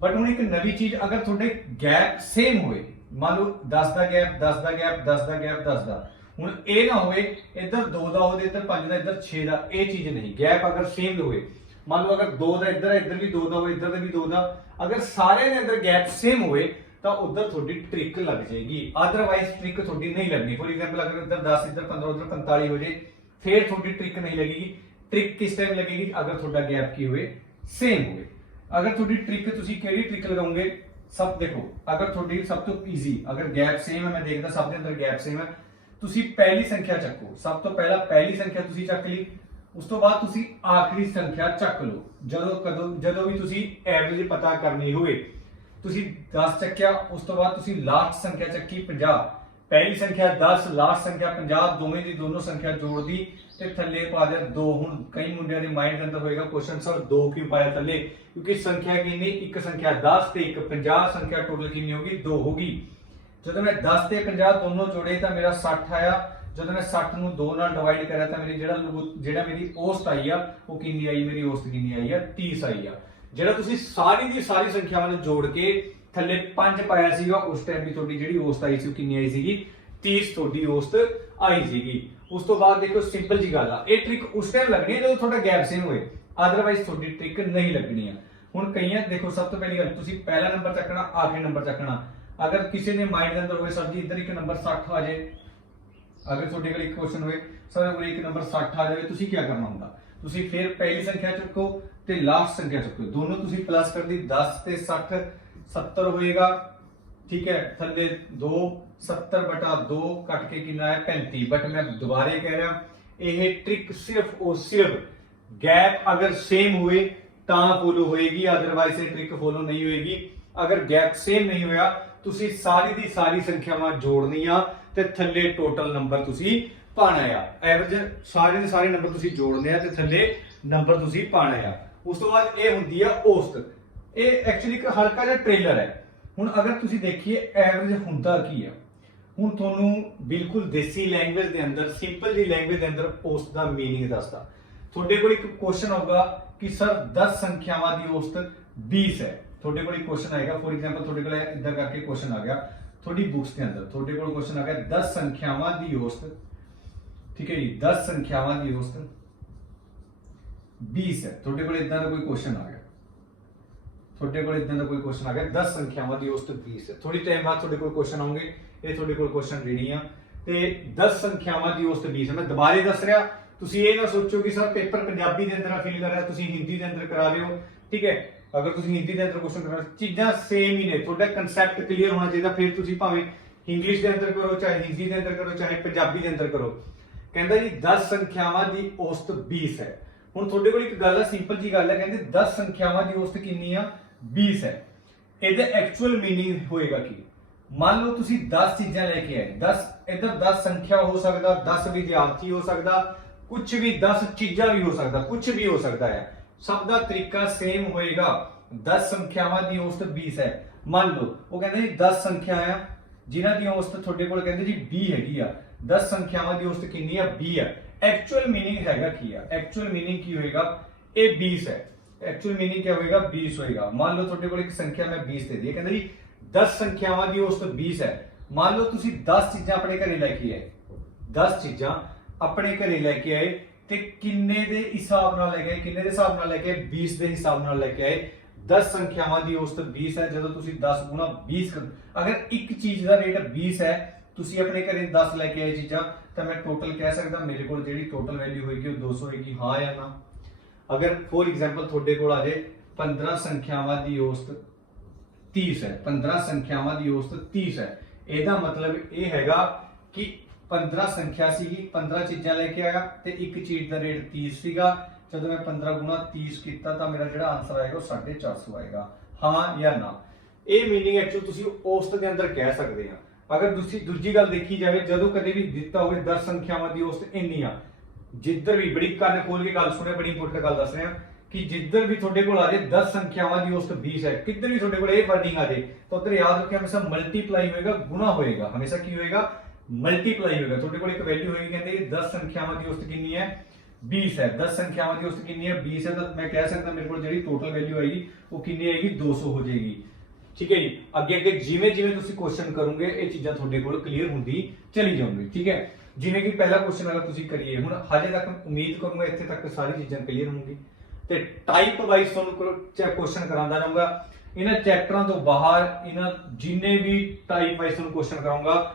ਬਟ ਹੁਣ ਇੱਕ ਨਵੀਂ ਚੀਜ਼ ਅਗਰ ਤੁਹਾਡੇ ਗੈਪ ਸੇਮ ਹੋਏ ਮੰਨ ਲਓ 10 ਦਾ ਗੈਪ 10 ਦਾ ਗੈਪ 10 ਦਾ ਗੈਪ 10 ਦਾ ਹੁਣ ਇਹ ਨਾ ਹੋਵੇ ਇੱਧਰ 2 ਦਾ ਹੋਵੇ ਇੱਧਰ 5 ਦਾ ਇੱਧਰ 6 ਦਾ ਇਹ ਚੀਜ਼ ਨਹੀਂ। ਗੈਪ ਅਗਰ ਸੇਮ ਹੋਵੇ ਮੰਨ ਲਓ ਅਗਰ 2 ਦਾ ਇੱਧਰ ਵੀ 2 ਦਾ ਹੋਵੇ ਇੱਧਰ ਦਾ ਵੀ 2 ਦਾ ਅਗਰ ਸਾਰੇ ਦੇ ਅੰਦਰ ਗੈਪ ਸੇਮ ਹੋਵੇ ਤਾਂ ਉਧਰ ਤੁਹਾਡੀ ਟ੍ਰਿਕ ਲੱਗ ਜਾਏਗੀ। ਅਦਰਵਾਈਜ਼ ਟ੍ਰਿਕ ਤੁਹਾਡੀ ਨਹੀਂ ਲੱਗਣੀ। ਫੋਰ ਐਗਜ਼ਾਮਪਲ ਅਗਰ ਇੱਧਰ 10 ਇੱਧਰ 15 ਉੱਧਰ 45 ਹੋ ਜੇ ਫਿਰ ਤੁਹਾਡੀ ਟ੍ਰਿਕ ਨਹੀਂ ਲੱਗੇਗੀ। ਟ੍ਰਿਕ ਕਿਸ ਟਾਈਮ ਲੱਗੇਗੀ ਅਗਰ ਤੁਹਾਡਾ ਗੈਪ ਕੀ ਹੋਵੇ ਸੇਮ ਹੋਵੇ। ਅਗਰ ਤੁਹਾਡੀ ਟ੍ਰਿਕ ਤੁਸੀਂ ਕਿਹੜੀ ਟ੍ਰਿਕ ਲਗਾਓਗੇ ਸਭ ਦੇਖੋ ਅਗਰ ਤੁਹਾਡੀ ਸਭ ਤੋਂ ਈਜ਼ੀ ਅਗਰ ਗੈਪ ਸੇਮ ਹੈ ਮੈਂ ਦੇਖਦਾ ਸਭ ਦੇ ਅੰਦਰ ਗੈਪ ਸੇਮ ਹੈ ਤੁਸੀਂ ਪਹਿਲੀ ਸੰਖਿਆ ਚੱਕੋ। ਸਭ ਤੋਂ ਪਹਿਲਾਂ ਪਹਿਲੀ ਸੰਖਿਆ ਤੁਸੀਂ ਚੱਕ ਲਈ ਉਸ ਤੋਂ ਬਾਅਦ ਤੁਸੀਂ ਆਖਰੀ ਸੰਖਿਆ ਚੱਕ ਲਓ। ਜਦੋਂ ਵੀ ਤੁਸੀਂ ਐਵਰੇਜ ਪਤਾ ਕਰਨੀ ਹੋਵੇ ਤੁਸੀਂ 10 ਚੱਕਿਆ ਉਸ ਤੋਂ ਬਾਅਦ ਤੁਸੀਂ ਲਾਸਟ ਸੰਖਿਆ ਚੱਕੀ 50 ਪਹਿਲੀ ਸੰਖਿਆ 10 ਲਾਸਟ ਸੰਖਿਆ 50 ਦੋਵੇਂ ਦੀ ਦੋਨੋਂ ਸੰਖਿਆ ਜੋੜ ਦੀ ਤੇ ਥੱਲੇ ਪਾ ਦਿਆ 2। ਹੁਣ ਕਈ ਮੁੰਡਿਆਂ ਦੇ ਮਾਈਂਡ ਦੇ ਅੰਦਰ ਹੋਏਗਾ ਕੁਐਸਚਨ ਸਰ 2 ਕਿਉਂ ਪਾਇਆ ਥੱਲੇ ਕਿਉਂਕਿ ਸੰਖਿਆ ਕਿੰਨੀ ਇੱਕ ਸੰਖਿਆ 10 ਤੇ ਇੱਕ 50 ਸੰਖਿਆ ਟੋਟਲ ਕਿੰਨੀ ਹੋਗੀ 2 ਹੋਗੀ। ਜਦੋਂ ਮੈਂ 10 ਤੇ 50 ਦੋਨੋਂ ਜੋੜੇ ਤਾਂ ਮੇਰਾ 60 ਆਇਆ। ਜਦੋਂ ਮੈਂ 60 ਨੂੰ 2 ਨਾਲ ਡਿਵਾਈਡ ਕਰਿਆ ਤਾਂ ਮੇਰੀ ਜਿਹੜਾ ਮੇਰੀ ਔਸਤ ਆਈ ਆ ਉਹ ਕਿੰਨੀ ਆਈ ਮੇਰੀ ਔਸਤ ਕਿੰਨੀ ਆਈ ਆ 30 ਆਈ ਆ। ਜਿਹੜਾ ਤੁਸੀਂ ਸਾਰੀ ਦੀ ਸਾਰੀ ਸੰਖਿਆਵਾਂ ਨੂੰ ਜੋੜ ਕੇ ਥੱਲੇ 5 ਪਾਇਆ ਸੀਗਾ ਉਸ ਟਾਈਮ ਵੀ ਤੁਹਾਡੀ ਜਿਹੜੀ ਔਸਤ ਆਈ ਸੀ ਉਹ ਕਿੰਨੀ ਆਈ ਸੀਗੀ 30 ਤੁਹਾਡੀ ਔਸਤ ਆਈ ਸੀਗੀ। ਉਸ ਤੋਂ ਬਾਅਦ ਦੇਖੋ ਸਿੰਪਲ ਜੀ ਗੱਲ ਆ ਇਹ ਟ੍ਰਿਕ ਉਸ ਟਾਈਮ ਲੱਗਣੀ ਹੈ ਜਦੋਂ ਤੁਹਾਡਾ ਗੈਪ ਸੇਮ ਹੋਏ ਅਦਰਵਾਈਜ਼ ਤੁਹਾਡੀ ਟ੍ਰਿਕ ਨਹੀਂ ਲੱਗਣੀ ਆ। ਹੁਣ ਕਈਆਂ ਦੇਖੋ ਸਭ ਤੋਂ ਪਹਿਲੀ ਗੱਲ ਤੁਸੀਂ ਪਹਿਲਾ ਨੰਬਰ ਚੱਕਣਾ ਆਖਰੀ ਨੰਬਰ ਚੱਕਣਾ। ਅਗਰ ਕਿਸੇ ਨੇ ਮਾਈਂਡ ਦੇ ਅੰਦਰ ਹੋਵੇ ਸਰ ਜੀ ਇੱਧਰ ਇੱਕ ਨੰਬਰ 60 ਆ ਜਾਏ ਅਗਰ ਤੁਹਾਡੇ ਕੋਲ ਇੱਕ ਕੁਐਸਚਨ ਹੋਵੇ ਸਰ ਅਗਰ ਇੱਕ ਨੰਬਰ 60 ਆ ਜਾਵੇ ਤੁਸੀਂ ਕੀ ਕਰਨਾ ਹੁੰਦਾ ਤੁਸੀਂ ਫਿਰ ਪਹਿਲੀ ਸੰਖਿਆ ਚੱਕੋ ਤੇ ਲਾਸਟ ਸੰਖਿਆ ਚੱਕੋ ਦੋਨੋਂ ਤੁਸੀਂ ਪਲੱਸ ਕਰ ਦੀ 10 ਤੇ 60 70 ਹੋਏਗਾ। ਠੀਕ ਹੈ। ਥੱਲੇ 2 70/2 ਕੱਟ ਕੇ ਕਿੰਨਾ ਹੈ 35। ਬਟ ਮੈਂ ਦੁਬਾਰੇ ਕਹਿ ਰਿਹਾ ਇਹ ਟ੍ਰਿਕ ਸਿਰਫ ਗੈਪ ਅਗਰ ਸੇਮ ਹੋਏ ਤਾਂ ਫੋਲੋ ਹੋਏਗੀ ਅਦਰਵਾਈਜ਼ ਇਹ ਟ੍ਰਿਕ ਫੋਲੋ ਨਹੀਂ ਹੋਏਗੀ। ਅਗਰ ਗੈਪ ਸੇਮ ਨਹੀਂ ਹੋਇਆ ਤੁਸੀਂ ਸਾਰੀ ਦੀ ਸਾਰੀ ਸੰਖਿਆਵਾਂ ਜੋੜਨੀਆਂ ਤੇ ਥੱਲੇ ਟੋਟਲ ਨੰਬਰ ਤੁਸੀਂ ਪਾਣਾ ਆ। ਐਵਰੇਜ ਸਾਰੇ ਦੇ ਸਾਰੇ ਨੰਬਰ ਤੁਸੀਂ ਜੋੜਨੇ ਆ ਤੇ ਥੱਲੇ ਨੰਬਰ ਤੁਸੀਂ ਪਾਣਾ ਆ। ਉਸ ਤੋਂ ਬਾਅਦ ਇਹ ਹੁੰਦੀ ਆ ਔਸਤ। ਇਹ ਐਕਚੁਅਲੀ ਇੱਕ ਹਲਕਾ ਜਿਹਾ ਟ੍ਰੇਲਰ ਹੈ। ਹੁਣ ਅਗਰ ਤੁਸੀਂ ਦੇਖੀਏ ਐਵਰੇਜ ਹੁੰਦਾ ਕੀ ਆ ਹੁਣ ਤੁਹਾਨੂੰ ਬਿਲਕੁਲ ਦੇਸੀ ਲੈਂਗੁਏਜ ਦੇ ਅੰਦਰ ਸਿੰਪਲ ਜੀ ਲੈਂਗੁਏਜ ਦੇ ਅੰਦਰ ਔਸਤ ਦਾ ਮੀਨਿੰਗ ਦੱਸਦਾ। ਤੁਹਾਡੇ ਕੋਲ ਇੱਕ ਕੁਐਸਚਨ ਹੋਊਗਾ ਕਿ ਸਰ 10 ਸੰਖਿਆਵਾਂ ਦੀ ਔਸਤ 20 ਹੈ। ਤੁਹਾਡੇ ਕੋਲ ਇੱਕ ਕੁਐਸਚਨ ਆਏਗਾ ਫੋਰ ਐਗਜ਼ਾਮਪਲ ਤੁਹਾਡੇ ਕੋਲ ਇਦਾਂ ਕਰਕੇ ਕੁਐਸਚਨ ਆ ਗਿਆ ਤੁਹਾਡੀ ਬੁੱਕਸ ਦੇ ਅੰਦਰ ਤੁਹਾਡੇ ਕੋਲ ਕੁਐਸਚਨ ਆ ਗਿਆ 10 ਸੰਖਿਆਵਾਂ ਦੀ ਔਸਤ। ਠੀਕ ਹੈ ਜੀ 10 ਸੰਖਿਆਵਾਂ ਦੀ ਔਸਤ 20 ਹੈ। ਤੁਹਾਡੇ ਕੋਲ ਇਦਾਂ ਦਾ ਕੋਈ ਕੁਐਸਚਨ ਆ ਗਿਆ ਤੁਹਾਡੇ ਕੋਲ ਇਦਾਂ ਦਾ ਕੋਈ ਕੁਐਸਚਨ ਆ ਗਿਆ 10 ਸੰਖਿਆਵਾਂ ਦੀ ਔਸਤ 20 ਹੈ। ਥੋੜੀ ਟਾਈਮ ਬਾਅਦ ਤੁਹਾਡੇ ਕੋਲ ਕੁਐਸਚਨ ਆਉਣਗੇ ਇਹ ਤੁਹਾਡੇ ਕੋਲ ਕੁਐਸਚਨ ਰੀਡਿੰਗ ਆ ਤੇ 10 ਸੰਖਿਆਵਾਂ ਦੀ ਔਸਤ 20 ਹੈ। ਮੈਂ ਦੁਬਾਰੇ ਦੱਸ ਰਿਹਾ ਤੁਸੀਂ ਇਹ ਨਾ ਸੋਚੋ ਕਿ ਸਰ ਪੇਪਰ ਪੰਜਾਬੀ ਦੇ ਅੰਦਰ ਫਿਲ ਕਰ ਰਿਹਾ ਤੁਸੀਂ ਹਿੰਦੀ ਦੇ ਅੰਦਰ ਕਰਾ ਰਹੇ ਹੋ। ਠੀਕ ਹੈ। ਅਗਰ ਤੁਸੀਂ ਹਿੰਦੀ ਦੇ ਅੰਦਰ ਕੁਐਸਚਨ ਕਰਨਾ, ਚੀਜ਼ਾਂ ਸੇਮ ਹੀ ਨੇ, ਤੁਹਾਡਾ ਕਨਸੈਪਟ ਕਲੀਅਰ ਹੋਣਾ ਚਾਹੀਦਾ। ਫਿਰ ਤੁਸੀਂ ਭਾਵੇਂ ਇੰਗਲਿਸ਼ ਦੇ ਅੰਦਰ ਕਰੋ, ਚਾਹੇ ਹਿੰਦੀ ਦੇ ਅੰਦਰ ਕਰੋ, ਚਾਹੇ ਪੰਜਾਬੀ ਦੇ ਅੰਦਰ ਕਰੋ। ਕਹਿੰਦਾ ਜੀ 10 ਸੰਖਿਆਵਾਂ ਦੀ ਔਸਤ 20 ਹੈ। ਹੁਣ ਤੁਹਾਡੇ ਕੋਲ ਇੱਕ ਗੱਲ ਹੈ, ਸਿੰਪਲ ਜੀ ਗੱਲ ਹੈ, ਕਹਿੰਦੇ 10 ਸੰਖਿਆਵਾਂ ਦੀ ਔਸਤ ਕਿੰਨੀ ਆ? 20 ਹੈ। ਇਹਦਾ ਐਕਚੁਅਲ ਮੀਨਿੰਗ ਹੋਏਗਾ ਕੀ? ਮੰਨ ਲਓ ਤੁਸੀਂ 10 ਚੀਜ਼ਾਂ ਲੈ ਕੇ ਆਏ, 10 ਇਧਰ 10 ਸੰਖਿਆ ਹੋ ਸਕਦਾ, 10 ਵਿਦਿਆਰਥੀ ਹੋ ਸਕਦਾ, ਕੁਝ ਵੀ 10 ਚੀਜ਼ਾਂ ਵੀ ਹੋ ਸਕਦਾ, ਕੁਝ ਵੀ ਹੋ ਸਕਦਾ ਹੈ। ਸਭ ਦਾ ਤਰੀਕਾ ਸੇਮ ਹੋਏਗਾ। 10 ਸੰਖਿਆਵਾਂ ਦੀ ਔਸਤ 20 ਹੈ। ਮੰਨ ਲਓ ਉਹ ਕਹਿੰਦੇ ਜੀ 10 ਸੰਖਿਆ ਆ ਜਿਨ੍ਹਾਂ ਦੀ ਔਸਤ ਤੁਹਾਡੇ ਕੋਲ ਕਹਿੰਦੇ ਜੀ 20 ਹੈਗੀ ਆ। 10 ਸੰਖਿਆਵਾਂ ਦੀ ਔਸਤ ਕਿੰਨੀ ਆ? 20 ਆ। ਐਕਚੁਅਲ ਮੀਨਿੰਗ ਹੈਗਾ ਕੀ ਆ? ਐਕਚੁਅਲ ਮੀਨਿੰਗ ਕੀ ਹੋਏਗਾ? ਇਹ 20 ਹੈ। ਐਕਚੁਅਲ ਮੀਨਿੰਗ ਕੀ ਹੋਏਗਾ? 20 ਹੋਏਗਾ। ਮੰਨ ਲਓ ਤੁਹਾਡੇ ਕੋਲ ਇੱਕ ਸੰਖਿਆ ਮੈਂ 20 ਦੇ ਦਿੱਤੀ, ਕਹਿੰਦਾ ਜੀ 10 ਸੰਖਿਆਵਾਂ ਦੀ ਔਸਤ 20 ਹੈ। ਮੰਨ ਲਓ ਤੁਸੀਂ 10 ਚੀਜ਼ਾਂ ਆਪਣੇ ਘਰੇ ਲੈ ਕੇ ਆਏ, 10 ਚੀਜ਼ਾਂ ਆਪਣੇ ਘਰੇ ਲੈ ਕੇ ਆਏ ਤੇ ਕਿੰਨੇ ਦੇ ਹਿਸਾਬ ਨਾਲ ਲੈ ਕੇ ਆਏ? ਕਿੰਨੇ ਦੇ ਹਿਸਾਬ ਨਾਲ ਲੈ ਕੇ ਆਏ? 20 ਦੇ ਹਿਸਾਬ ਨਾਲ ਲੈ ਕੇ ਆਏ। 10 ਸੰਖਿਆਵਾਂ ਦੀ ਔਸਤ 20 ਹੈ। ਜਦੋਂ ਤੁਸੀਂ 10 ਗੁਣਾ 20 ਅਗਰ ਇੱਕ ਚੀਜ਼ ਦਾ ਰੇਟ 20 ਹੈ, ਤੁਸੀਂ ਆਪਣੇ ਘਰੇ 10 ਲੈ ਕੇ ਆਏ ਚੀਜ਼ਾਂ, ਤਾਂ ਮੈਂ ਟੋਟਲ ਕਹਿ ਸਕਦਾ ਮੇਰੇ ਕੋਲ ਜਿਹੜੀ ਟੋਟਲ ਵੈਲਿਊ ਹੋਏਗੀ ਉਹ 200 ਹੋਏਗੀ। ਹਾਂ ਜਾਂ ਨਾ? ਅਗਰ ਫੋਰ ਐਗਜ਼ਾਮਪਲ ਤੁਹਾਡੇ ਕੋਲ ਆ ਜਾਏ 15 ਸੰਖਿਆਵਾਂ ਦੀ ਔਸਤ 30 ਹੈ, 15 ਸੰਖਿਆਵਾਂ ਦੀ ਔਸਤ 30 ਹੈ, ਇਹਦਾ ਮਤਲਬ ਇਹ ਹੈਗਾ ਕਿ 15 ਸੰਖਿਆ ਸੀਗੀ, 15 ਚੀਜ਼ਾਂ ਲੈ ਕੇ ਆਇਆ ਤੇ ਇੱਕ ਚੀਜ਼ ਦਾ ਰੇਟ 30 ਸੀਗਾ। ਜਦੋਂ ਮੈਂ 15 ਗੁਣਾ 30 ਕੀਤਾ ਤਾਂ ਮੇਰਾ ਜਿਹੜਾ ਆਨਸਰ ਆਏਗਾ ਉਹ 450 ਆਏਗਾ। ਹਾਂ ਜਾਂ ਨਾ? ਇਹ ਮੀਨਿੰਗ ਐਕਚੁਅਲ ਤੁਸੀਂ ਔਸਤ ਦੇ ਅੰਦਰ ਕਹਿ ਸਕਦੇ ਆ। ਅਗਰ ਤੁਸੀਂ ਦੂਜੀ ਗੱਲ ਦੇਖੀ ਜਾਵੇ, ਜਦੋਂ ਕਦੇ ਵੀ ਦਿੱਤਾ ਹੋਵੇ 10 ਸੰਖਿਆਵਾਂ ਦੀ ਔਸਤ ਇੰਨੀ ਆ, ਜਿੱਧਰ ਵੀ ਬੜੀ ਕੰਨ ਖੋਲ ਕੇ ਗੱਲ ਸੁਣੇ, ਬੜੀ ਇੰਪੋਰਟੈਂਟ ਗੱਲ ਦੱਸ ਰਿਹਾ ਕਿ ਜਿੱਧਰ ਵੀ ਤੁਹਾਡੇ ਕੋਲ ਆ ਜਾਏ 10 ਸੰਖਿਆਵਾਂ ਦੀ ਔਸਤ 20 ਹੈ, ਕਿੱਧਰ ਵੀ ਤੁਹਾਡੇ ਕੋਲ ਇਹ ਵਰਡਿੰਗ ਆ ਜਾਏ ਤਾਂ ਉੱਧਰ ਯਾਦ ਰੱਖਿਓ ਹਮੇਸ਼ਾ ਮਲਟੀਪਲਾਈ ਹੋਏਗਾ, ਗੁਣਾ ਹੋਏਗਾ। ਹਮੇਸ਼ਾ ਕੀ ਹੋਏਗਾ? ਮਲਟੀਪਲਾਈ ਹੋਏਗਾ। ਤੁਹਾਡੇ ਕੋਲ ਇੱਕ ਵੈਲਿਊ ਹੋਏਗੀ, ਕਹਿੰਦੇ 10 ਸੰਖਿਆਵਾਂ ਦੀ ਔਸਤ ਕਿੰਨੀ ਹੈ? 20 ਹੈ। 10 ਸੰਖਿਆਵਾਂ ਦੀ ਔਸਤ ਕਿੰਨੀ ਹੈ? 20 ਹੈ। ਤਾਂ ਮੈਂ ਕਹਿ ਸਕਦਾ ਮੇਰੇ ਕੋਲ ਜਿਹੜੀ ਟੋਟਲ ਵੈਲਿਊ ਆਏਗੀ ਉਹ ਕਿੰਨੀ ਆਏਗੀ? 200 ਹੋ ਜਾਏਗੀ। ਠੀਕ ਹੈ ਜੀ। ਅੱਗੇ ਅੱਗੇ ਜਿਵੇਂ ਜਿਵੇਂ ਤੁਸੀਂ ਕੁਐਸਚਨ ਕਰੋਗੇ ਇਹ ਚੀਜ਼ਾਂ ਤੁਹਾਡੇ ਕੋਲ ਕਲੀਅਰ ਹੁੰਦੀ ਚਲੀ ਜਾਊਗੀ। ਠੀਕ ਹੈ। ਜਿਵੇਂ ਕਿ ਪਹਿਲਾ ਕੁਐਸਚਨ ਅਗਰ ਤੁਸੀਂ ਕਰੀਏ, ਹੁਣ ਹਜੇ ਤੱਕ ਉਮੀਦ ਕਰੂੰਗਾ ਇੱਥੇ ਤੱਕ ਸਾਰੀ ਚੀਜ਼ਾਂ ਕਲੀਅਰ ਹੋਣਗੀ ਤੇ ਟਾਈਪ ਵਾਈਜ਼ ਤੁਹਾਨੂੰ ਕੁਐਸਚਨ ਕਰਾਉਂਦਾ ਰਹੂੰਗਾ। ਇਹਨਾਂ ਚੈਪਟਰਾਂ ਤੋਂ ਬਾਹਰ ਇਹਨਾਂ ਜਿੰਨੇ ਵੀ ਟਾਈਪ ਵਾਈਜ਼ ਤੁਹਾਨੂੰ ਕੁਐਸਚਨ ਕਰਾਉਂਗਾ,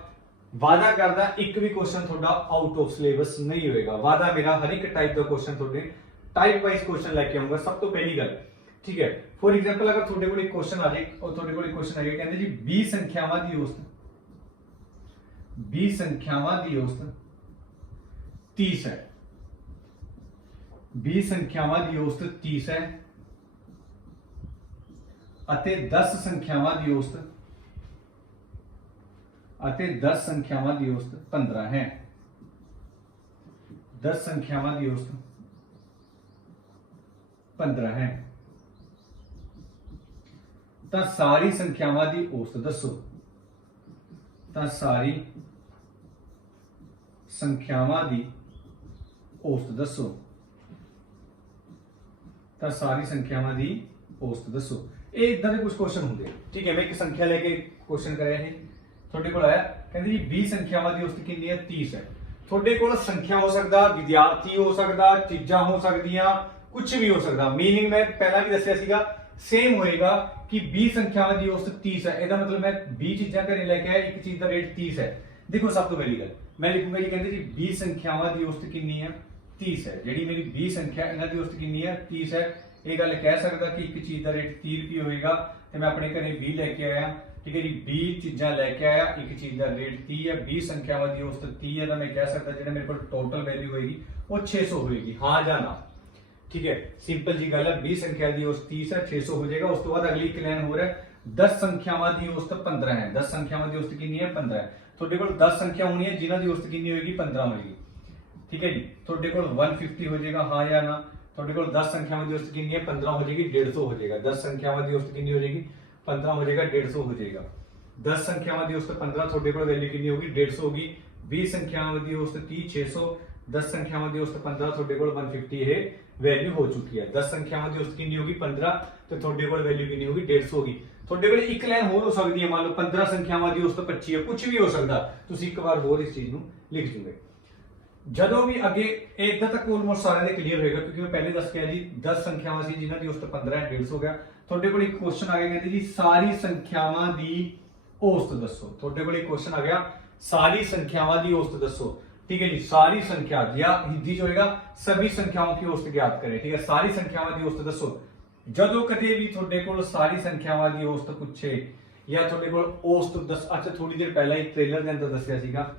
ਵਾਅਦਾ ਕਰਦਾ ਇੱਕ ਵੀ ਕੁਐਸਚਨ ਤੁਹਾਡਾ ਆਊਟ ਆਫ ਸਿਲੇਬਸ ਨਹੀਂ ਹੋਏਗਾ। ਵਾਅਦਾ ਮੇਰਾ ਹਰ ਇੱਕ ਟਾਈਪ ਦਾ ਕੁਐਸਚਨ ਤੁਹਾਡੇ ਟਾਈਪ ਵਾਈਜ਼ ਕੁਐਸਚਨ ਲੈ ਕੇ ਆਉਂਗਾ। ਸਭ ਤੋਂ ਪਹਿਲੀ ਗੱਲ, ਠੀਕ ਹੈ, ਫੋਰ ਐਗਜ਼ਾਮਪਲ ਅਗਰ ਤੁਹਾਡੇ ਕੋਲ ਇੱਕ ਕੁਐਸਚਨ ਆ ਜਾਏ ਔਰ ਤੁਹਾਡੇ ਕੋਲ ਇੱਕ ਕੁਐਸਚਨ ਆ ਗਿਆ, ਕਹਿੰਦੇ ਜੀ 20 ਸੰਖਿਆਵਾਂ ਦੀ ਔਸਤ 20 ਸੰਖਿਆਵਾਂ ਦੀ ਔਸਤ 30 ਹੈ। 20 ਸੰਖਿਆਵਾਂ ਦੀ ਔਸਤ 30 ਹੈ ਅਤੇ 10 ਸੰਖਿਆਵਾਂ ਦੀ ਔਸਤ 15 ਹੈ। 10 ਸੰਖਿਆਵਾਂ ਦੀ ਔਸਤ 15 ਹੈ। ਤਾਂ ਸਾਰੀ ਸੰਖਿਆਵਾਂ ਦੀ ਔਸਤ ਦੱਸੋ। ਤਾਂ ਸਾਰੀ ਸੰਖਿਆਵਾਂ ਦੀ ਔਸਤ ਦੱਸੋ। ਤਾਂ ਸਾਰੀ ਸੰਖਿਆਵਾਂ ਦੀ ਔਸਤ ਦੱਸੋ। ਇਹ ਇਦਾਂ ਦੇ ਕੁਝ ਕੁਐਸਚਨ ਹੁੰਦੇ ਆ। ਠੀਕ ਹੈ। ਮੈਂ ਇੱਕ ਸੰਖਿਆ ਲੈ ਕੇ ਕੁਐਸਚਨ ਕਰਿਆ ਇਹ ਤੁਹਾਡੇ ਕੋਲ ਆਇਆ, ਕਹਿੰਦੇ ਜੀ 20 ਸੰਖਿਆਵਾਂ ਦੀ ਔਸਤ ਕਿੰਨੀ ਹੈ? 30 ਹੈ। ਤੁਹਾਡੇ ਕੋਲ ਸੰਖਿਆ ਹੋ ਸਕਦਾ, ਵਿਦਿਆਰਥੀ ਹੋ ਸਕਦਾ, ਚੀਜ਼ਾਂ ਹੋ ਸਕਦੀਆਂ, ਕੁਝ ਵੀ ਹੋ ਸਕਦਾ। ਮੀਨਿੰਗ ਮੈਂ ਪਹਿਲਾਂ ਵੀ ਦੱਸਿਆ ਸੀਗਾ, ਸੇਮ ਹੋਏਗਾ ਕਿ 20 ਸੰਖਿਆਵਾਂ ਦੀ ਔਸਤ 30 ਹੈ। ਇਹਦਾ ਮਤਲਬ ਮੈਂ 20 ਚੀਜ਼ਾਂ ਘਰੇ ਲੈ ਕੇ ਆਇਆ, ਇੱਕ ਚੀਜ਼ ਦਾ ਰੇਟ 30 ਹੈ। ਦੇਖੋ ਸਭ ਤੋਂ ਪਹਿਲੀ ਗੱਲ ਮੈਂ ਲਿਖੂੰਗਾ ਜੀ, ਕਹਿੰਦੇ ਜੀ 20 ਸੰਖਿਆਵਾਂ ਦੀ ਔਸਤ ਕਿੰਨੀ ਹੈ? 30 ਹੈ। ਜਿਹੜੀ ਮੇਰੀ 20 ਸੰਖਿਆ ਇਹਨਾਂ ਦੀ ਔਸਤ ਕਿੰਨੀ ਹੈ? 30 ਹੈ। ਇਹ ਗੱਲ ਕਹਿ ਸਕਦਾ ਕਿ ਇੱਕ ਚੀਜ਼ ਦਾ ਰੇਟ 30 ਰੁਪਏ ਹੋਏਗਾ ਤੇ ਮੈਂ ਆਪਣੇ ਘਰੇ 20 ਲੈ ਕੇ ਆਇਆ। ਠੀਕ ਹੈ ਜੀ। 20 ਚੀਜ਼ਾਂ ਲੈ ਕੇ ਆਇਆ, ਇੱਕ ਚੀਜ਼ ਦਾ ਰੇਟ 30 ਹੈ। 20 ਸੰਖਿਆਵਾਂ ਦੀ ਔਸਤ 30 ਹੈ। ਤਾਂ ਮੈਂ ਕਹਿ ਸਕਦਾ ਜਿਹੜਾ ਮੇਰੇ ਕੋਲ ਟੋਟਲ ਵੈਲਿਊ ਹੋਏਗੀ ਉਹ 600 ਹੋਏਗੀ। ਹਾਂ ਜਾਂ ਨਾ? ਠੀਕ ਹੈ। ਸਿੰਪਲ ਜੀ ਗੱਲ ਹੈ। 20 ਸੰਖਿਆ ਦੀ ਔਸਤ 30 ਹੈ, 600 ਹੋ ਜਾਏਗਾ। ਉਸ ਤੋਂ ਬਾਅਦ ਅਗਲੀ ਇੱਕ ਲਾਈਨ ਹੋਰ ਹੈ, 10 ਸੰਖਿਆਵਾਂ ਦੀ ਔਸਤ 15 ਹੈ। 10 ਸੰਖਿਆਵਾਂ ਦੀ ਔਸਤ ਕਿੰਨੀ ਹੈ? 15 ਹੈ। ਤੁਹਾਡੇ ਕੋਲ 10 ਸੰਖਿਆ ਹੋਣੀ ਹੈ ਜਿਨ੍ਹਾਂ ਦੀ ਔਸਤ ਕਿੰਨੀ ਹੋਏਗੀ? 15 ਹੋਏਗੀ। ਠੀਕ ਹੈ ਜੀ। ਤੁਹਾਡੇ ਕੋਲ 150 ਹੋ ਜਾਏਗਾ। ਹਾਂ ਜਾਂ ਨਾ? ਤੁਹਾਡੇ ਕੋਲ 10 ਸੰਖਿਆਵਾਂ ਦੀ ਔਸਤ ਕਿੰਨੀ ਹੈ? 15 ਹੋ ਜਾਏਗੀ, 150 ਹੋ ਜਾਏਗਾ। 10 ਸੰਖਿਆਵਾਂ ਦੀ ਔਸਤ ਕਿੰਨੀ ਹੋ ਜਾਏਗੀ? 15 ਹੋ ਜਾਏਗਾ, 150 ਹੋ ਜਾਏਗਾ। 10 ਸੰਖਿਆਵਾਂ ਦੀ ਔਸਤ 15, ਤੁਹਾਡੇ ਕੋਲ ਵੈਲਿਊ ਕਿੰਨੀ ਹੋਗੀ? 150 ਹੋਗੀ। 20 ਸੰਖਿਆਵਾਂ ਦੀ ਔਸਤ 30, 600। 10 ਸੰਖਿਆਵਾਂ ਦੀ ਔਸਤ 15, ਤੁਹਾਡੇ ਕੋਲ 150 ਇਹ ਵੈਲਿਊ ਹੋ ਚੁੱਕੀ ਹੈ। 10 ਸੰਖਿਆਵਾਂ ਦੀ ਔਸਤ ਕਿੰਨੀ ਹੋਗੀ? 15 ਤੇ ਤੁਹਾਡੇ ਕੋਲ ਵੈਲਿਊ ਕਿੰਨੀ ਹੋਗੀ? 150 ਹੋਗੀ। ਤੁਹਾਡੇ ਕੋਲ ਇੱਕ ਲਾਈਨ ਹੋਰ ਹੋ ਸਕਦੀ ਹੈ, ਮੰਨ ਲਓ 15 ਸੰਖਿਆਵਾਂ ਦੀ ਔਸਤ 25 ਹੈ, ਕੁਝ ਵੀ ਹੋ ਸਕਦਾ। ਤੁਸੀਂ ਇੱਕ ਵਾਰ ਹੋਰ ਇਸ ਚੀਜ਼ ਨੂੰ ਲਿਖ ਜੂਗੇ। ਜਦੋਂ ਵੀ ਅੱਗੇ ਇਦਾਂ ਤੱਕ ਆਲਮੋਸਟ ਸਾਰਿਆਂ ਦੇ ਕਲੀਅਰ ਹੋਏਗਾ, ਕਿਉਂਕਿ ਮੈਂ ਪਹਿਲੇ ਦੱਸ ਕੇ ਆਇਆ ਜੀ 10 ਸੰਖਿਆਵਾਂ ਸੀ ਜਿਨ੍ਹਾਂ ਦੀ ਔਸਤ 15 ਹੈ, 150 ਹੋ ਗਿਆ। ਤੁਹਾਡੇ ਕੋਲ ਇੱਕ ਕੁਐਸਚਨ ਆ ਗਿਆ, ਕਹਿੰਦੇ ਜੀ ਸਾਰੀ ਸੰਖਿਆਵਾਂ ਦੀ औसत दसो। ਤੁਹਾਡੇ ਕੋਲ ਇੱਕ ਕੁਐਸਚਨ ਆ ਗਿਆ, सारी संख्यावां की औसत दसो। ठीक है जी। सारी संख्या या हिंदी जो होगा सभी संख्याओं की औसत ज्ञात करें। ठीक है। सारी संख्यावां की औसत दसो। ਜਦੋਂ ਕਦੇ ਵੀ ਤੁਹਾਡੇ ਕੋਲ ਸਾਰੀ ਸੰਖਿਆਵਾਂ ਦੀ ਔਸਤ ਪੁੱਛੇ ਜਾਂ ਤੁਹਾਡੇ ਕੋਲ ਔਸਤ ਦੱਸ, ਅੱਛਾ ਥੋੜੀ ਦੇਰ ਪਹਿਲਾਂ ਹੀ ਟ੍ਰੇਲਰ ਦੇ ਅੰਦਰ ਦੱਸਿਆ ਸੀਗਾ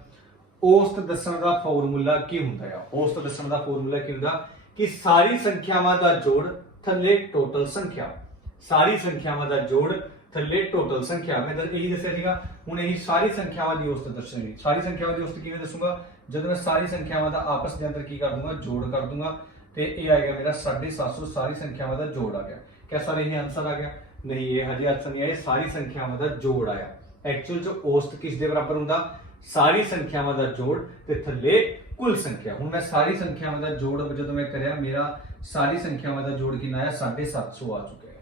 ਔਸਤ ਦੱਸਣ ਦਾ ਫਾਰਮੂਲਾ ਕੀ ਹੁੰਦਾ ਆ। ਔਸਤ ਦੱਸਣ ਦਾ ਫਾਰਮੂਲਾ ਕੀ ਹੁੰਦਾ ਕਿ ਸਾਰੀ ਸੰਖਿਆਵਾਂ ਦਾ ਜੋੜ ਥੱਲੇ ਟੋਟਲ ਸੰਖਿਆ, ਸਾਰੀ ਸੰਖਿਆਵਾਂ ਦਾ ਜੋੜ ਥੱਲੇ ਟੋਟਲ ਸੰਖਿਆ। ਮੈਂ ਇਹੀ ਦੱਸਿਆ ਸੀਗਾ। ਹੁਣ ਇਹੀ ਸਾਰੀ ਸੰਖਿਆਵਾਂ ਦੀ ਔਸਤ ਦੱਸਣੀ। ਸਾਰੀ ਸੰਖਿਆਵਾਂ ਦੀ ਔਸਤ ਕਿਵੇਂ ਦੱਸੂਗਾ? ਜਦੋਂ ਮੈਂ ਸਾਰੀ ਸੰਖਿਆਵਾਂ ਦਾ ਆਪਸ ਦੇ ਅੰਦਰ ਕੀ ਕਰ ਦੂੰਗਾ, ਜੋੜ ਕਰ ਦੂੰਗਾ ਤੇ ਇਹ ਆਏਗਾ ਮੇਰਾ 750 ਸਾਰੀ ਸੰਖਿਆਵਾਂ ਦਾ ਜੋੜ ਆ ਗਿਆ। ਕਿਆ ਸਰ ਇਹ ਆंसर ਆ ਗਿਆ? ਨਹੀਂ, ਇਹ ਹਜੇ ਆंसर ਨਹੀਂ ਆਇਆ, ਸਾਰੀ ਸੰਖਿਆਵਾਂ ਦਾ ਜੋੜ ਆਇਆ। ਐਕਚੁਅਲ ਚ ਔਸਤ ਕਿਸ ਦੇ ਬਰਾਬਰ ਹੁੰਦਾ? ਸਾਰੀ ਸੰਖਿਆਵਾਂ ਦਾ ਜੋੜ ਤੇ ਥੱਲੇ ਕੁੱਲ ਸੰਖਿਆ। ਹੁਣ ਮੈਂ ਸਾਰੀ ਸੰਖਿਆਵਾਂ ਦਾ ਜੋੜ ਜਦੋਂ ਮੈਂ ਕਰਿਆ, ਮੇਰਾ ਸਾਰੀ ਸੰਖਿਆਵਾਂ ਦਾ ਜੋੜ ਕਿੰਨਾ ਆਇਆ? 750 ਆ ਚੁੱਕਿਆ ਹੈ।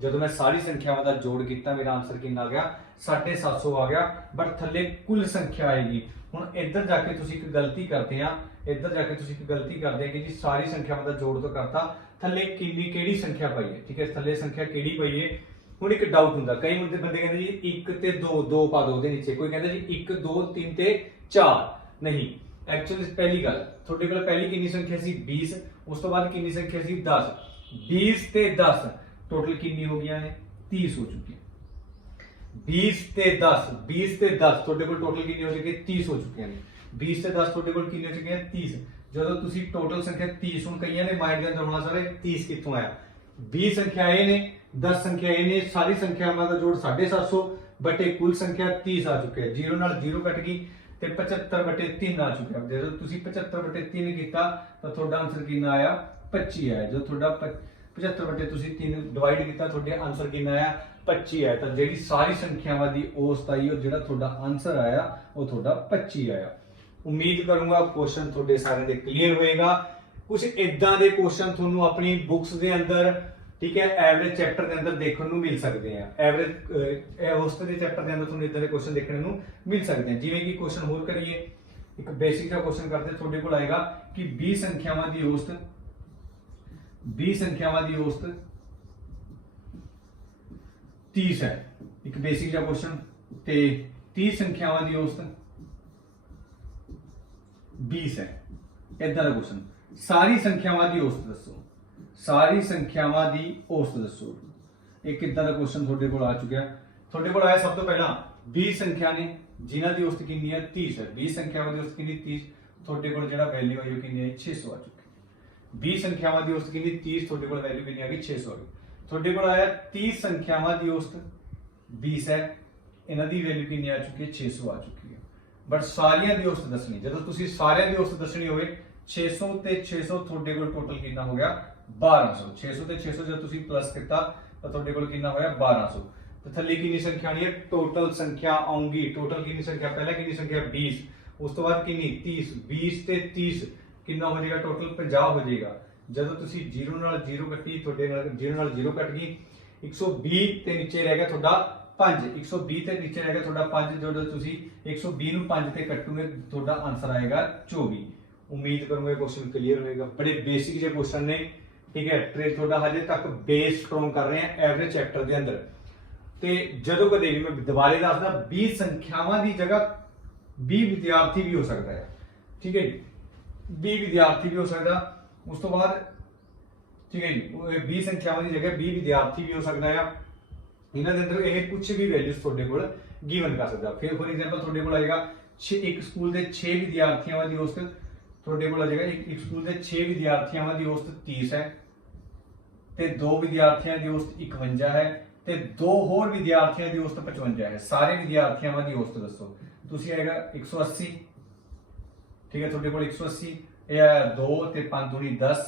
ਜਦੋਂ ਮੈਂ ਸਾਰੀ ਸੰਖਿਆਵਾਂ ਦਾ ਜੋੜ ਕੀਤਾ ਮੇਰਾ ਆंसर ਕਿੰਨਾ ਆ ਗਿਆ? 750 ਆ ਗਿਆ। ਬਟ ਥੱਲੇ ਕੁੱਲ ਸੰਖਿਆ ਆਏਗੀ। ਹੁਣ ਇੱਧਰ ਜਾ ਕੇ ਤੁਸੀਂ ਇੱਕ ਗਲਤੀ ਕਰਦੇ ਆ, ਇੱਧਰ ਜਾ ਕੇ ਤੁਸੀਂ ਇੱਕ ਗਲਤੀ ਕਰਦੇ ਆ ਕਿ ਜੀ ਸਾਰੀ ਸੰਖਿਆਵਾਂ ਦਾ ਜੋੜ ਤਾਂ ਕਰਤਾ, ਥੱਲੇ ਕਿਹੜੀ ਸੰਖਿਆ ਪਈ ਹੈ? ਠੀਕ ਹੈ, ਥੱਲੇ ਸੰਖਿਆ ਕਿਹੜੀ ਪਈ ਹੈ? ਹੁਣ ਇੱਕ ਡਾਊਟ ਹੁੰਦਾ, ਕਈ ਬੰਦੇ ਕਹਿੰਦੇ ਜੀ 1 ਤੇ 2 ਪਾ ਦੋ ਉਹਦੇ ਨੀਚੇ, ਕੋਈ ਕਹਿੰਦਾ ਜੀ 1 2 3 ਤੇ 4। ਨਹੀਂ, ਐਕਚੁਅਲੀ ਪਹਿਲੀ ਗੱਲ ਤੁਹਾਡੇ ਕੋਲ ਪਹਿਲੀ ਕਿੰਨੀ ਸੰਖਿਆ ਸੀ? 20। ਉਸ ਤੋਂ ਬਾਅਦ ਕਿੰਨੀ ਸੰਖਿਆ ਸੀ? 10। 20 ਤੇ 10 ਟੋਟਲ ਕਿੰਨੀ ਹੋ ਗਈਆਂ ਨੇ? 30 ਹੋ ਚੁੱਕੀ। 20 ਤੇ 10 ਤੁਹਾਡੇ ਕੋਲ ਟੋਟਲ ਕਿੰਨੀ ਹੋ ਚੁੱਕੀ? 30 ਹੋ ਚੁੱਕੀਆਂ ਨੇ। 20 ਤੇ 10 ਤੁਹਾਡੇ ਕੋਲ ਕਿੰਨੀ ਹੋ ਚੁੱਕੀਆਂ? 30। ਜਦੋਂ ਤੁਸੀਂ ਟੋਟਲ ਸੰਖਿਆ 30, ਹੁਣ ਕਈਆਂ ਨੇ ਮਾਈਂਡ ਦੇ ਅੰਦਰ ਹੋਣਾ ਸਾਰੇ 30 ਕਿੱਥੋਂ ਆਇਆ? 20 ਸੰਖਿਆ ਇਹ ਨੇ, 10 ਸੰਖਿਆ ਇਹ ਨੇ, ਸਾਰੀ ਸੰਖਿਆਵਾਂ ਦਾ ਜੋੜ 750 ਬਟੇ ਕੁੱਲ ਸੰਖਿਆ 30 ਆ ਚੁੱਕਿਆ। 0 ਨਾਲ 0 ਕੱਟ ਗਈ ਤੇ 75/3 ਆ ਚੁੱਕਿਆ। ਜਦੋਂ ਤੁਸੀਂ 75/3 ਕੀਤਾ ਤਾਂ ਤੁਹਾਡਾ ਆਨਸਰ ਕਿੰਨਾ ਆਇਆ? 25 ਆਇਆ। ਜਦੋਂ ਤੁਹਾਡਾ 75 ਤੁਸੀਂ 3 ਡਿਵਾਈਡ ਕੀਤਾ, ਤੁਹਾਡੇ ਆਨਸਰ ਕਿੰਨਾ ਆਇਆ? 25 ਆਇਆ। ਤਾਂ ਜਿਹੜੀ ਸਾਰੀ ਸੰਖਿਆਵਾਂ ਦੀ ਔਸਤ ਆਈ, ਉਹ ਜਿਹੜਾ ਤੁਹਾਡਾ ਆਨਸਰ ਆਇਆ ਉਹ ਤੁਹਾਡਾ 25 ਆਇਆ। ਉਮੀਦ ਕਰੂੰਗਾ ਕੁਐਸਚਨ ਤੁਹਾਡੇ ਸਾਰਿਆਂ ਦੇ ਕਲੀਅਰ ਹੋਏਗਾ। ਕੁਝ ਇਦਾਂ ਦੇ ਕੁਐਸਚਨ ਤੁਹਾਨੂੰ ਆਪਣੀ ਬੁੱਕਸ ਦੇ ਅੰਦਰ, ਠੀਕ ਹੈ, ਐਵਰੇਜ ਚੈਪਟਰ ਦੇ ਅੰਦਰ ਦੇਖਣ ਨੂੰ ਮਿਲ ਸਕਦੇ ਆ। ਐਵਰੇਜ ਔਸਤ ਦੇ ਚੈਪਟਰ ਦੇ ਅੰਦਰ ਤੁਹਾਨੂੰ ਇਦਾਂ ਦੇ ਕੁਐਸਚਨ ਦੇਖਣ ਨੂੰ ਮਿਲ ਸਕਦੇ ਆ। ਜਿਵੇਂ ਕਿ ਕੁਐਸਚਨ ਹੋਰ ਕਰੀਏ, ਇੱਕ ਬੇਸਿਕ ਜਿਹਾ ਕੁਐਸਚਨ ਕਰਦੇ, ਤੁਹਾਡੇ ਕੋਲ ਆਏਗਾ ਕਿ 20 ਸੰਖਿਆਵਾਂ ਦੀ ਔਸਤ 30 ਹੈ। ਇੱਕ ਬੇਸਿਕ ਜਿਹਾ ਕੁਐਸਚਨ। ਤੇ 30 ਸੰਖਿਆਵਾਂ ਦੀ ਔਸਤ 20 ਹੈ। ਇਦਾਂ ਦਾ ਕੁਐਸਚਨ। ਸਾਰੀ ਸੰਖਿਆਵਾਂ ਦੀ ਔਸਤ ਦੱਸੋ। ਸਾਰੀ ਸੰਖਿਆਵਾਂ ਦੀ ਔਸਤ ਦੱਸੋ। ਇੱਕ ਇਦਾਂ ਦਾ ਕੁਐਸਚਨ ਤੁਹਾਡੇ ਕੋਲ ਆ ਚੁੱਕਿਆ। ਤੁਹਾਡੇ ਕੋਲ ਆਇਆ ਸਭ ਤੋਂ ਪਹਿਲਾਂ 20 ਸੰਖਿਆ ਨੇ ਜਿਨ੍ਹਾਂ ਦੀ ਔਸਤ ਕਿੰਨੀ ਹੈ? 30 ਹੈ। 20 ਸੰਖਿਆਵਾਂ ਦੀ ਔਸਤ ਕਿੰਨੀ? 30। ਤੁਹਾਡੇ ਕੋਲ ਜਿਹੜਾ ਵੈਲਿਊ ਆਈ ਉਹ ਕਿੰਨੀ ਹੈ? 600 ਆ ਚੁੱਕੀ। 20 ਸੰਖਿਆਵਾਂ ਦੀ ਔਸਤ ਕਿੰਨੀ? 30। ਤੁਹਾਡੇ ਕੋਲ ਵੈਲਿਊ ਕਿੰਨੀ ਆ ਗਈ? 600 ਆ ਗਈ। ਤੁਹਾਡੇ ਕੋਲ ਆਇਆ 30 ਸੰਖਿਆਵਾਂ ਦੀ ਔਸਤ 20 ਹੈ, ਇਹਨਾਂ ਦੀ ਵੈਲਿਊ ਕਿੰਨੀ ਆ ਚੁੱਕੀ ਹੈ? 600 ਆ ਚੁੱਕੀ ਹੈ। ਬਟ ਸਾਰੀਆਂ ਦੀ ਔਸਤ ਦੱਸਣੀ, ਜਦੋਂ ਤੁਸੀਂ ਸਾਰਿਆਂ ਦੀ ਔਸਤ ਦੱਸਣੀ ਹੋਵੇ 600 ਤੇ 600 ਤੁਹਾਡੇ ਕੋਲ ਟੋਟਲ ਕਿੰਨਾ ਹੋ ਗਿਆ? 1200। 600 ਤੇ 600 ਜਦ ਤੁਸੀਂ ਪਲੱਸ ਕੀਤਾ ਤਾਂ ਤੁਹਾਡੇ ਕੋਲ ਕਿੰਨਾ ਹੋਇਆ? 1200। ਤੇ ਥੱਲੇ ਕਿੰਨੀ ਸੰਖਿਆ ਆਣੀ ਹੈ? ਟੋਟਲ ਸੰਖਿਆ ਆਉਂਗੀ। ਟੋਟਲ ਕਿੰਨੀ ਸੰਖਿਆ? ਪਹਿਲਾਂ ਕਿੰਨੀ ਸੰਖਿਆ? 20। ਉਸ ਤੋਂ ਬਾਅਦ ਕਿੰਨੀ? 30। 20 ਤੇ 30 ਕਿੰਨਾ ਹੋ ਜਾਏਗਾ? ਟੋਟਲ 50 ਹੋ ਜਾਏਗਾ। ਜਦੋਂ ਤੁਸੀਂ 0 ਨਾਲ 0 ਕੱਟੀ, ਤੁਹਾਡੇ ਨਾਲ 0 ਨਾਲ 0 ਕੱਟ ਗਈ। 120 ਤੇ ਨੀਚੇ ਰਹਿ ਗਿਆ ਤੁਹਾਡਾ 5। 120 ਤੇ ਨੀਚੇ ਰਹਿ ਗਿਆ ਤੁਹਾਡਾ 5। ਜਦੋਂ ਤੁਸੀਂ 120 ਨੂੰ 5 ਤੇ ਕੱਟੋਗੇ ਤੁਹਾਡਾ ਆਨਸਰ ਆਏਗਾ 24। ਉਮੀਦ ਕਰੂੰਗਾ ਇਹ ਕੁਐਸਚਨ ਕਲੀਅਰ ਹੋਏਗਾ। ਬੜੇ ਬੇਸਿਕ ਜਿਹੇ ਕੁਐਸਚਨ ਨੇ, ਠੀਕ ਹੈ। ਟ੍ਰੇਡ ਤੁਹਾਡਾ ਹਜੇ ਤੱਕ ਬੇਸ ਸਟਰੋਂਗ ਕਰ ਰਹੇ ਆ ਐਵਰੇਜ ਚੈਪਟਰ ਦੇ ਅੰਦਰ। ਤੇ ਜਦੋਂ ਕਦੇ ਵੀ ਮੈਂ ਦੁਬਾਰੇ ਦੱਸਦਾ, 20 ਸੰਖਿਆਵਾਂ ਦੀ ਜਗ੍ਹਾ 20 ਵਿਦਿਆਰਥੀ ਵੀ ਹੋ ਸਕਦਾ ਹੈ, ਠੀਕ ਹੈ ਜੀ। 20 ਵਿਦਿਆਰਥੀ ਵੀ ਹੋ ਸਕਦਾ। ਉਸ ਤੋਂ ਬਾਅਦ, ਠੀਕ ਹੈ ਜੀ, 20 ਸੰਖਿਆਵਾਂ ਦੀ ਜਗ੍ਹਾ 20 ਵਿਦਿਆਰਥੀ ਵੀ ਹੋ ਸਕਦਾ ਆ। ਇਹਨਾਂ ਦੇ ਅੰਦਰ ਇਹ ਕੁਝ ਵੀ ਵੈਲਿਊਜ਼ ਤੁਹਾਡੇ ਕੋਲ ਗਿਵਨ ਕਰ ਸਕਦਾ। ਫਿਰ ਫੋਰ ਐਗਜ਼ਾਮਪਲ ਤੁਹਾਡੇ ਕੋਲ ਆਏਗਾ ਇੱਕ ਸਕੂਲ ਦੇ 6 ਵਿਦਿਆਰਥੀਆਂ ਦੀ ਔਸਤ, ਤੁਹਾਡੇ ਕੋਲ ਆ ਜਾਏਗਾ ਇੱਕ ਸਕੂਲ ਦੇ 6 ਵਿਦਿਆਰਥੀਆਂ ਦੀ ਔਸਤ 30 ਹੈ ਤੇ 2 ਵਿਦਿਆਰਥੀਆਂ ਦੀ ਔਸਤ 51 ਹੈ ਤੇ 2 ਹੋਰ ਵਿਦਿਆਰਥੀਆਂ ਦੀ ਔਸਤ 55 ਹੈ। ਸਾਰੇ ਵਿਦਿਆਰਥੀਆਂ ਦੀ ਔਸਤ ਦੱਸੋ। ਤੁਸੀਂ ਆਏਗਾ 180, ਠੀਕ ਹੈ, ਤੁਹਾਡੇ ਕੋਲ 180। ਇਹ ਆਇਆ 2 ਤੇ 5 ਦੂਣੀ 10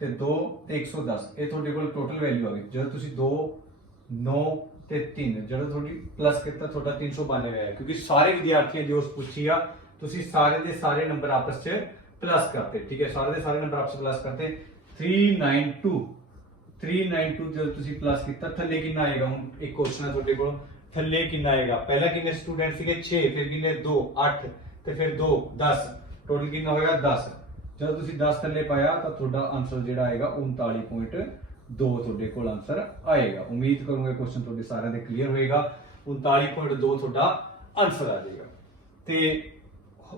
ਤੇ 2 ਤੇ 110। ਇਹ ਤੁਹਾਡੇ ਕੋਲ ਟੋਟਲ ਵੈਲਿਊ ਆ ਗਈ। ਜਦੋਂ ਤੁਸੀਂ 2 9 ਤੇ 3 ਜਦੋਂ ਤੁਹਾਡੀ ਪਲੱਸ ਕੀਤਾ ਤੁਹਾਡਾ 392 ਆਇਆ, ਕਿਉਂਕਿ ਸਾਰੇ ਵਿਦਿਆਰਥੀਆਂ ਦੀ ਔਸਤ ਪੁੱਛੀ ਆ। ਤੁਸੀਂ ਸਾਰੇ ਦੇ ਸਾਰੇ ਨੰਬਰ ਆਪਸ ਚ ਪਲੱਸ ਕਰਤੇ, ਠੀਕ ਹੈ, ਸਾਰੇ ਦੇ ਸਾਰੇ ਨੰਬਰ ਆਪਸ ਪਲੱਸ ਕਰਤੇ। 392 ਜਦੋਂ ਤੁਸੀਂ ਪਲੱਸ ਕੀਤਾ ਥੱਲੇ ਕਿੰਨਾ ਆਏਗਾ? ਹੁਣ ਇੱਕ ਕੁਐਸਚਨ ਹੈ ਤੁਹਾਡੇ ਕੋਲ, ਥੱਲੇ ਕਿੰਨਾ ਆਏਗਾ? ਪਹਿਲਾਂ ਕਿੰਨੇ ਸਟੂਡੈਂਟ ਸੀਗੇ? 6, ਫਿਰ ਕਿੰਨੇ? 2 8 ਤੇ ਫਿਰ 2 10। ਟੋਟਲ ਕਿੰਨਾ ਹੋਏਗਾ? 10। ਜਦੋਂ ਤੁਸੀਂ 10 ਥੱਲੇ ਪਾਇਆ ਤਾਂ ਤੁਹਾਡਾ ਆਨਸਰ ਜਿਹੜਾ ਆਏਗਾ 39.2 ਤੁਹਾਡੇ ਕੋਲ ਆਨਸਰ ਆਏਗਾ। ਉਮੀਦ ਕਰੂੰਗਾ ਕੁਐਸਚਨ ਤੁਹਾਡੇ ਸਾਰਿਆਂ ਦੇ ਕਲੀਅਰ ਹੋਏਗਾ। 39.2 ਤੁਹਾਡਾ ਆਨਸਰ ਆ ਜਾਏਗਾ। ਤੇ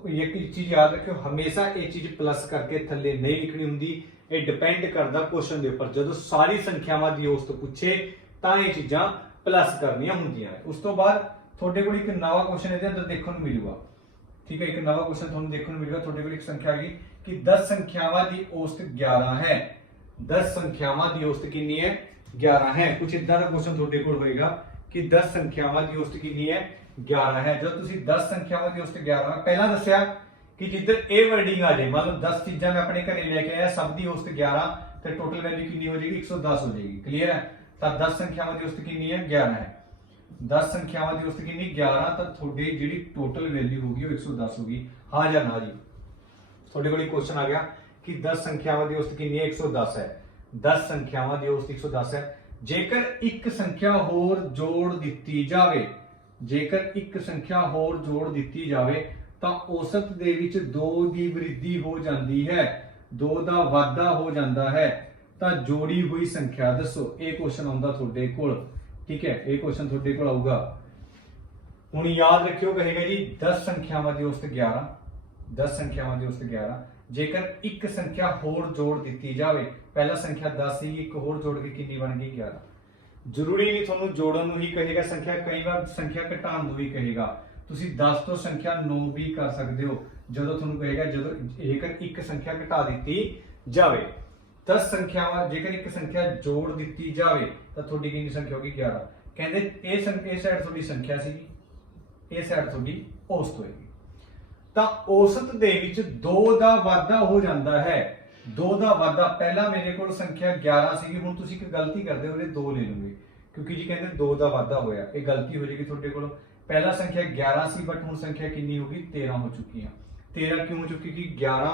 ਇੱਕ ਚੀਜ਼ ਯਾਦ ਰੱਖਿਓ, ਹਮੇਸ਼ਾ ਇਹ ਚੀਜ਼ ਪਲੱਸ ਕਰਕੇ ਥੱਲੇ ਨਹੀਂ ਲਿਖਣੀ ਹੁੰਦੀ। ਇਹ ਡਿਪੈਂਡ ਕਰਦਾ ਕੁਐਸਚਨ ਦੇ ਉੱਪਰ। ਜਦੋਂ ਸਾਰੀ ਸੰਖਿਆਵਾਂ ਦੀ ਔਸਤ ਪੁੱਛੇ ਤਾਂ ਇਹ ਚੀਜ਼ਾਂ ਪਲੱਸ ਕਰਨੀਆਂ ਹੁੰਦੀਆਂ ਨੇ। ਉਸ ਤੋਂ ਬਾਅਦ ਤੁਹਾਡੇ ਕੋਲ ਇੱਕ ਨਵਾਂ ਕੁਐਸਚਨ ਇਹਦੇ ਅੰਦਰ ਦੇਖਣ ਨੂੰ ਮਿਲੂਗਾ, ਠੀਕ ਹੈ। ਇੱਕ ਨਵਾਂ ਕੁਐਸਚਨ ਤੁਹਾਨੂੰ ਦੇਖਣ ਨੂੰ ਮਿਲੂਗਾ। ਤੁਹਾਡੇ ਕੋਲ ਇੱਕ ਸੰਖਿਆ ਹੈਗੀ ਕਿ 10 ਸੰਖਿਆਵਾਂ ਦੀ ਔਸਤ 11 ਹੈ। 10 ਸੰਖਿਆਵਾਂ ਦੀ ਔਸਤ ਕਿੰਨੀ ਹੈ? 11 ਹੈ। ਕੁਝ ਇਦਾਂ ਦਾ ਕੁਐਸਚਨ ਤੁਹਾਡੇ ਕੋਲ ਹੋਏਗਾ ਕਿ 10 ਸੰਖਿਆਵਾਂ ਦੀ ਔਸਤ ਕਿੰਨੀ ਹੈ? 11 ਹੈ। ਜਦੋਂ ਤੁਸੀਂ 10 ਸੰਖਿਆਵਾਂ ਦੀ ਔਸਤ 11 ਪਹਿਲਾਂ ਦੱਸਿਆ ਕਿ ਜਿੱਧਰ ਇਹ ਵਰਡਿੰਗ ਆ ਜਾਏ, ਮਤਲਬ 10 ਚੀਜ਼ਾਂ ਮੈਂ ਆਪਣੇ ਘਰੇ ਲੈ ਕੇ ਆਇਆ, ਸਭ ਦੀ ਔਸਤ 11 ਤੇ ਟੋਟਲ ਵੈਲਿਊ ਕਿੰਨੀ ਹੋ ਜਾਏਗੀ? 110 ਹੋ ਜਾਏਗੀ। ਕਲੀਅਰ ਹੈ? ਤਾਂ 10 ਸੰਖਿਆਵਾਂ ਦੀ ਔਸਤ ਕਿੰਨੀ ਹੈ? 11 ਹੈ। 10 ਸੰਖਿਆਵਾਂ ਦੀ ਔਸਤ ਕਿੰਨੀ? 11। ਤਾਂ ਤੁਹਾਡੀ ਜਿਹੜੀ ਟੋਟਲ ਵੈਲਿਊ ਹੋਗੀ ਉਹ 110 ਹੋਗੀ। ਹਾਂ ਜਾਂ ਨਾ ਜੀ? ਤੁਹਾਡੇ ਕੋਲ ਇੱਕ ਕੁਐਸਚਨ ਆ ਗਿਆ ਕਿ 10 ਸੰਖਿਆਵਾਂ ਦੀ ਔਸਤ ਕਿੰਨੀ ਹੈ? 110 ਹੈ। 10 ਸੰਖਿਆਵਾਂ ਦੀ ਔਸਤ 110 ਹੈ। ਜੇਕਰ ਇੱਕ ਸੰਖਿਆ ਹੋਰ ਜੋੜ ਦਿੱਤੀ ਜਾਵੇ, ਜੇਕਰ ਇੱਕ ਸੰਖਿਆ ਹੋਰ ਜੋੜ ਦਿੱਤੀ ਜਾਵੇ ਤਾਂ ਔਸਤ ਦੇ ਵਿੱਚ 2 ਦੀ ਵ੍ਰਿੱਧੀ ਹੋ ਜਾਂਦੀ ਹੈ, 2 ਦਾ ਵਾਧਾ ਹੋ ਜਾਂਦਾ ਹੈ, ਤਾਂ ਜੋੜੀ ਹੋਈ ਸੰਖਿਆ ਦੱਸੋ। ਇਹ ਕੁਐਸਚਨ ਆਉਂਦਾ ਤੁਹਾਡੇ ਕੋਲ, ਠੀਕ ਹੈ। ਇਹ ਕੁਐਸਚਨ ਤੁਹਾਡੇ ਕੋਲ ਆਊਗਾ। ਹੁਣ ਯਾਦ ਰੱਖਿਓ, ਕਹੇਗਾ ਜੀ 10 ਸੰਖਿਆਵਾਂ ਦੀ ਔਸਤ 11, 10 ਸੰਖਿਆਵਾਂ ਦੀ ਔਸਤ 11। ਜੇਕਰ ਇੱਕ ਸੰਖਿਆ ਹੋਰ ਜੋੜ ਦਿੱਤੀ ਜਾਵੇ, ਪਹਿਲਾ ਸੰਖਿਆ 10 ਸੀ, ਇੱਕ ਹੋਰ ਜੋੜ ਕੇ ਕਿੰਨੀ ਬਣ ਗਈ? 11। ਜ਼ਰੂਰੀ ਨਹੀਂ ਤੁਹਾਨੂੰ ਜੋੜਨ ਨੂੰ ਹੀ ਕਹੇਗਾ ਸੰਖਿਆ, ਕਈ ਵਾਰ ਸੰਖਿਆ ਘਟਾਉਣ ਨੂੰ ਵੀ ਕਹੇਗਾ। ਤੁਸੀਂ 10 ਤੋਂ ਸੰਖਿਆ 9 ਵੀ ਕਰ ਸਕਦੇ ਹੋ ਜਦੋਂ ਤੁਹਾਨੂੰ ਕਹੇਗਾ ਜਦੋਂ ਜੇਕਰ ਇੱਕ ਸੰਖਿਆ ਘਟਾ ਦਿੱਤੀ ਜਾਵੇ। 10 ਸੰਖਿਆਵਾਂ ਜੇਕਰ ਇੱਕ ਸੰਖਿਆ ਜੋੜ ਦਿੱਤੀ ਜਾਵੇ ਤਾਂ ਤੁਹਾਡੀ ਕਿੰਨੀ ਸੰਖਿਆ ਹੋਗੀ? 11। ਕਹਿੰਦੇ ਇਹ ਸਾਈਡ ਤੁਹਾਡੀ ਸੰਖਿਆ ਸੀਗੀ, ਇਹ ਸਾਈਡ ਤੁਹਾਡੀ ਔਸਤ ਹੋਏਗੀ। ਤਾਂ ਔਸਤ ਦੇ ਵਿੱਚ 2 ਦਾ ਵਾਧਾ ਹੋ ਜਾਂਦਾ ਹੈ। 2 ਦਾ ਵਾਧਾ, ਪਹਿਲਾਂ ਮੇਰੇ ਕੋਲ ਸੰਖਿਆ 11 ਸੀਗੀ, ਹੁਣ ਤੁਸੀਂ ਇੱਕ ਗਲਤੀ ਕਰਦੇ ਹੋ, ਇਹਦੇ 2 ਲੈ ਲਓਗੇ ਕਿਉਂਕਿ ਜੀ ਕਹਿੰਦੇ 2 ਦਾ ਵਾਧਾ ਹੋਇਆ। ਇਹ ਗਲਤੀ ਹੋ ਜਾਏਗੀ ਤੁਹਾਡੇ ਕੋਲ। ਪਹਿਲਾ ਸੰਖਿਆ 11 ਸੀ ਬਟ ਹੁਣ ਸੰਖਿਆ ਕਿੰਨੀ ਹੋ ਗਈ? 13 ਹੋ ਚੁੱਕੀ ਆ। 13 ਕਿਉਂ ਹੋ ਚੁੱਕੀ? ਕਿ 11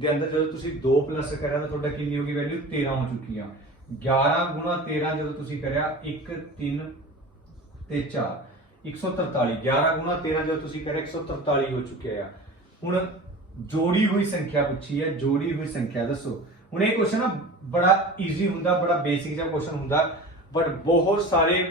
ਦੇ ਅੰਦਰ ਜਦੋਂ ਤੁਸੀਂ 2 ਪਲੱਸ ਕਰਿਆ ਤਾਂ ਤੁਹਾਡਾ ਕਿੰਨੀ ਹੋ ਗਈ ਵੈਲਿਊ? 13 ਹੋ ਚੁੱਕੀ ਆ। 11 ਗੁਣਾ 13 ਜਦੋਂ ਤੁਸੀਂ ਕਰਿਆ 1 3 ਤੇ 4 143। 11 ਗੁਣਾ 13 ਜਦੋਂ ਤੁਸੀਂ ਕਰਿਆ 143 ਹੋ ਚੁੱਕਿਆ ਆ। ਹੁਣ ਜੋੜੀ ਹੋਈ ਸੰਖਿਆ ਪੁੱਛੀ ਹੈ, ਜੋੜੀ ਹੋਈ ਸੰਖਿਆ ਦੱਸੋ। ਹੁਣ ਇਹ ਕੁਐਸਚਨ ਨਾ ਬੜਾ ਈਜ਼ੀ ਹੁੰਦਾ, ਬੜਾ ਬੇਸਿਕ ਜਿਹਾ ਕੁਐਸਚਨ ਹੁੰਦਾ, ਬਟ ਬਹੁਤ ਸਾਰੇ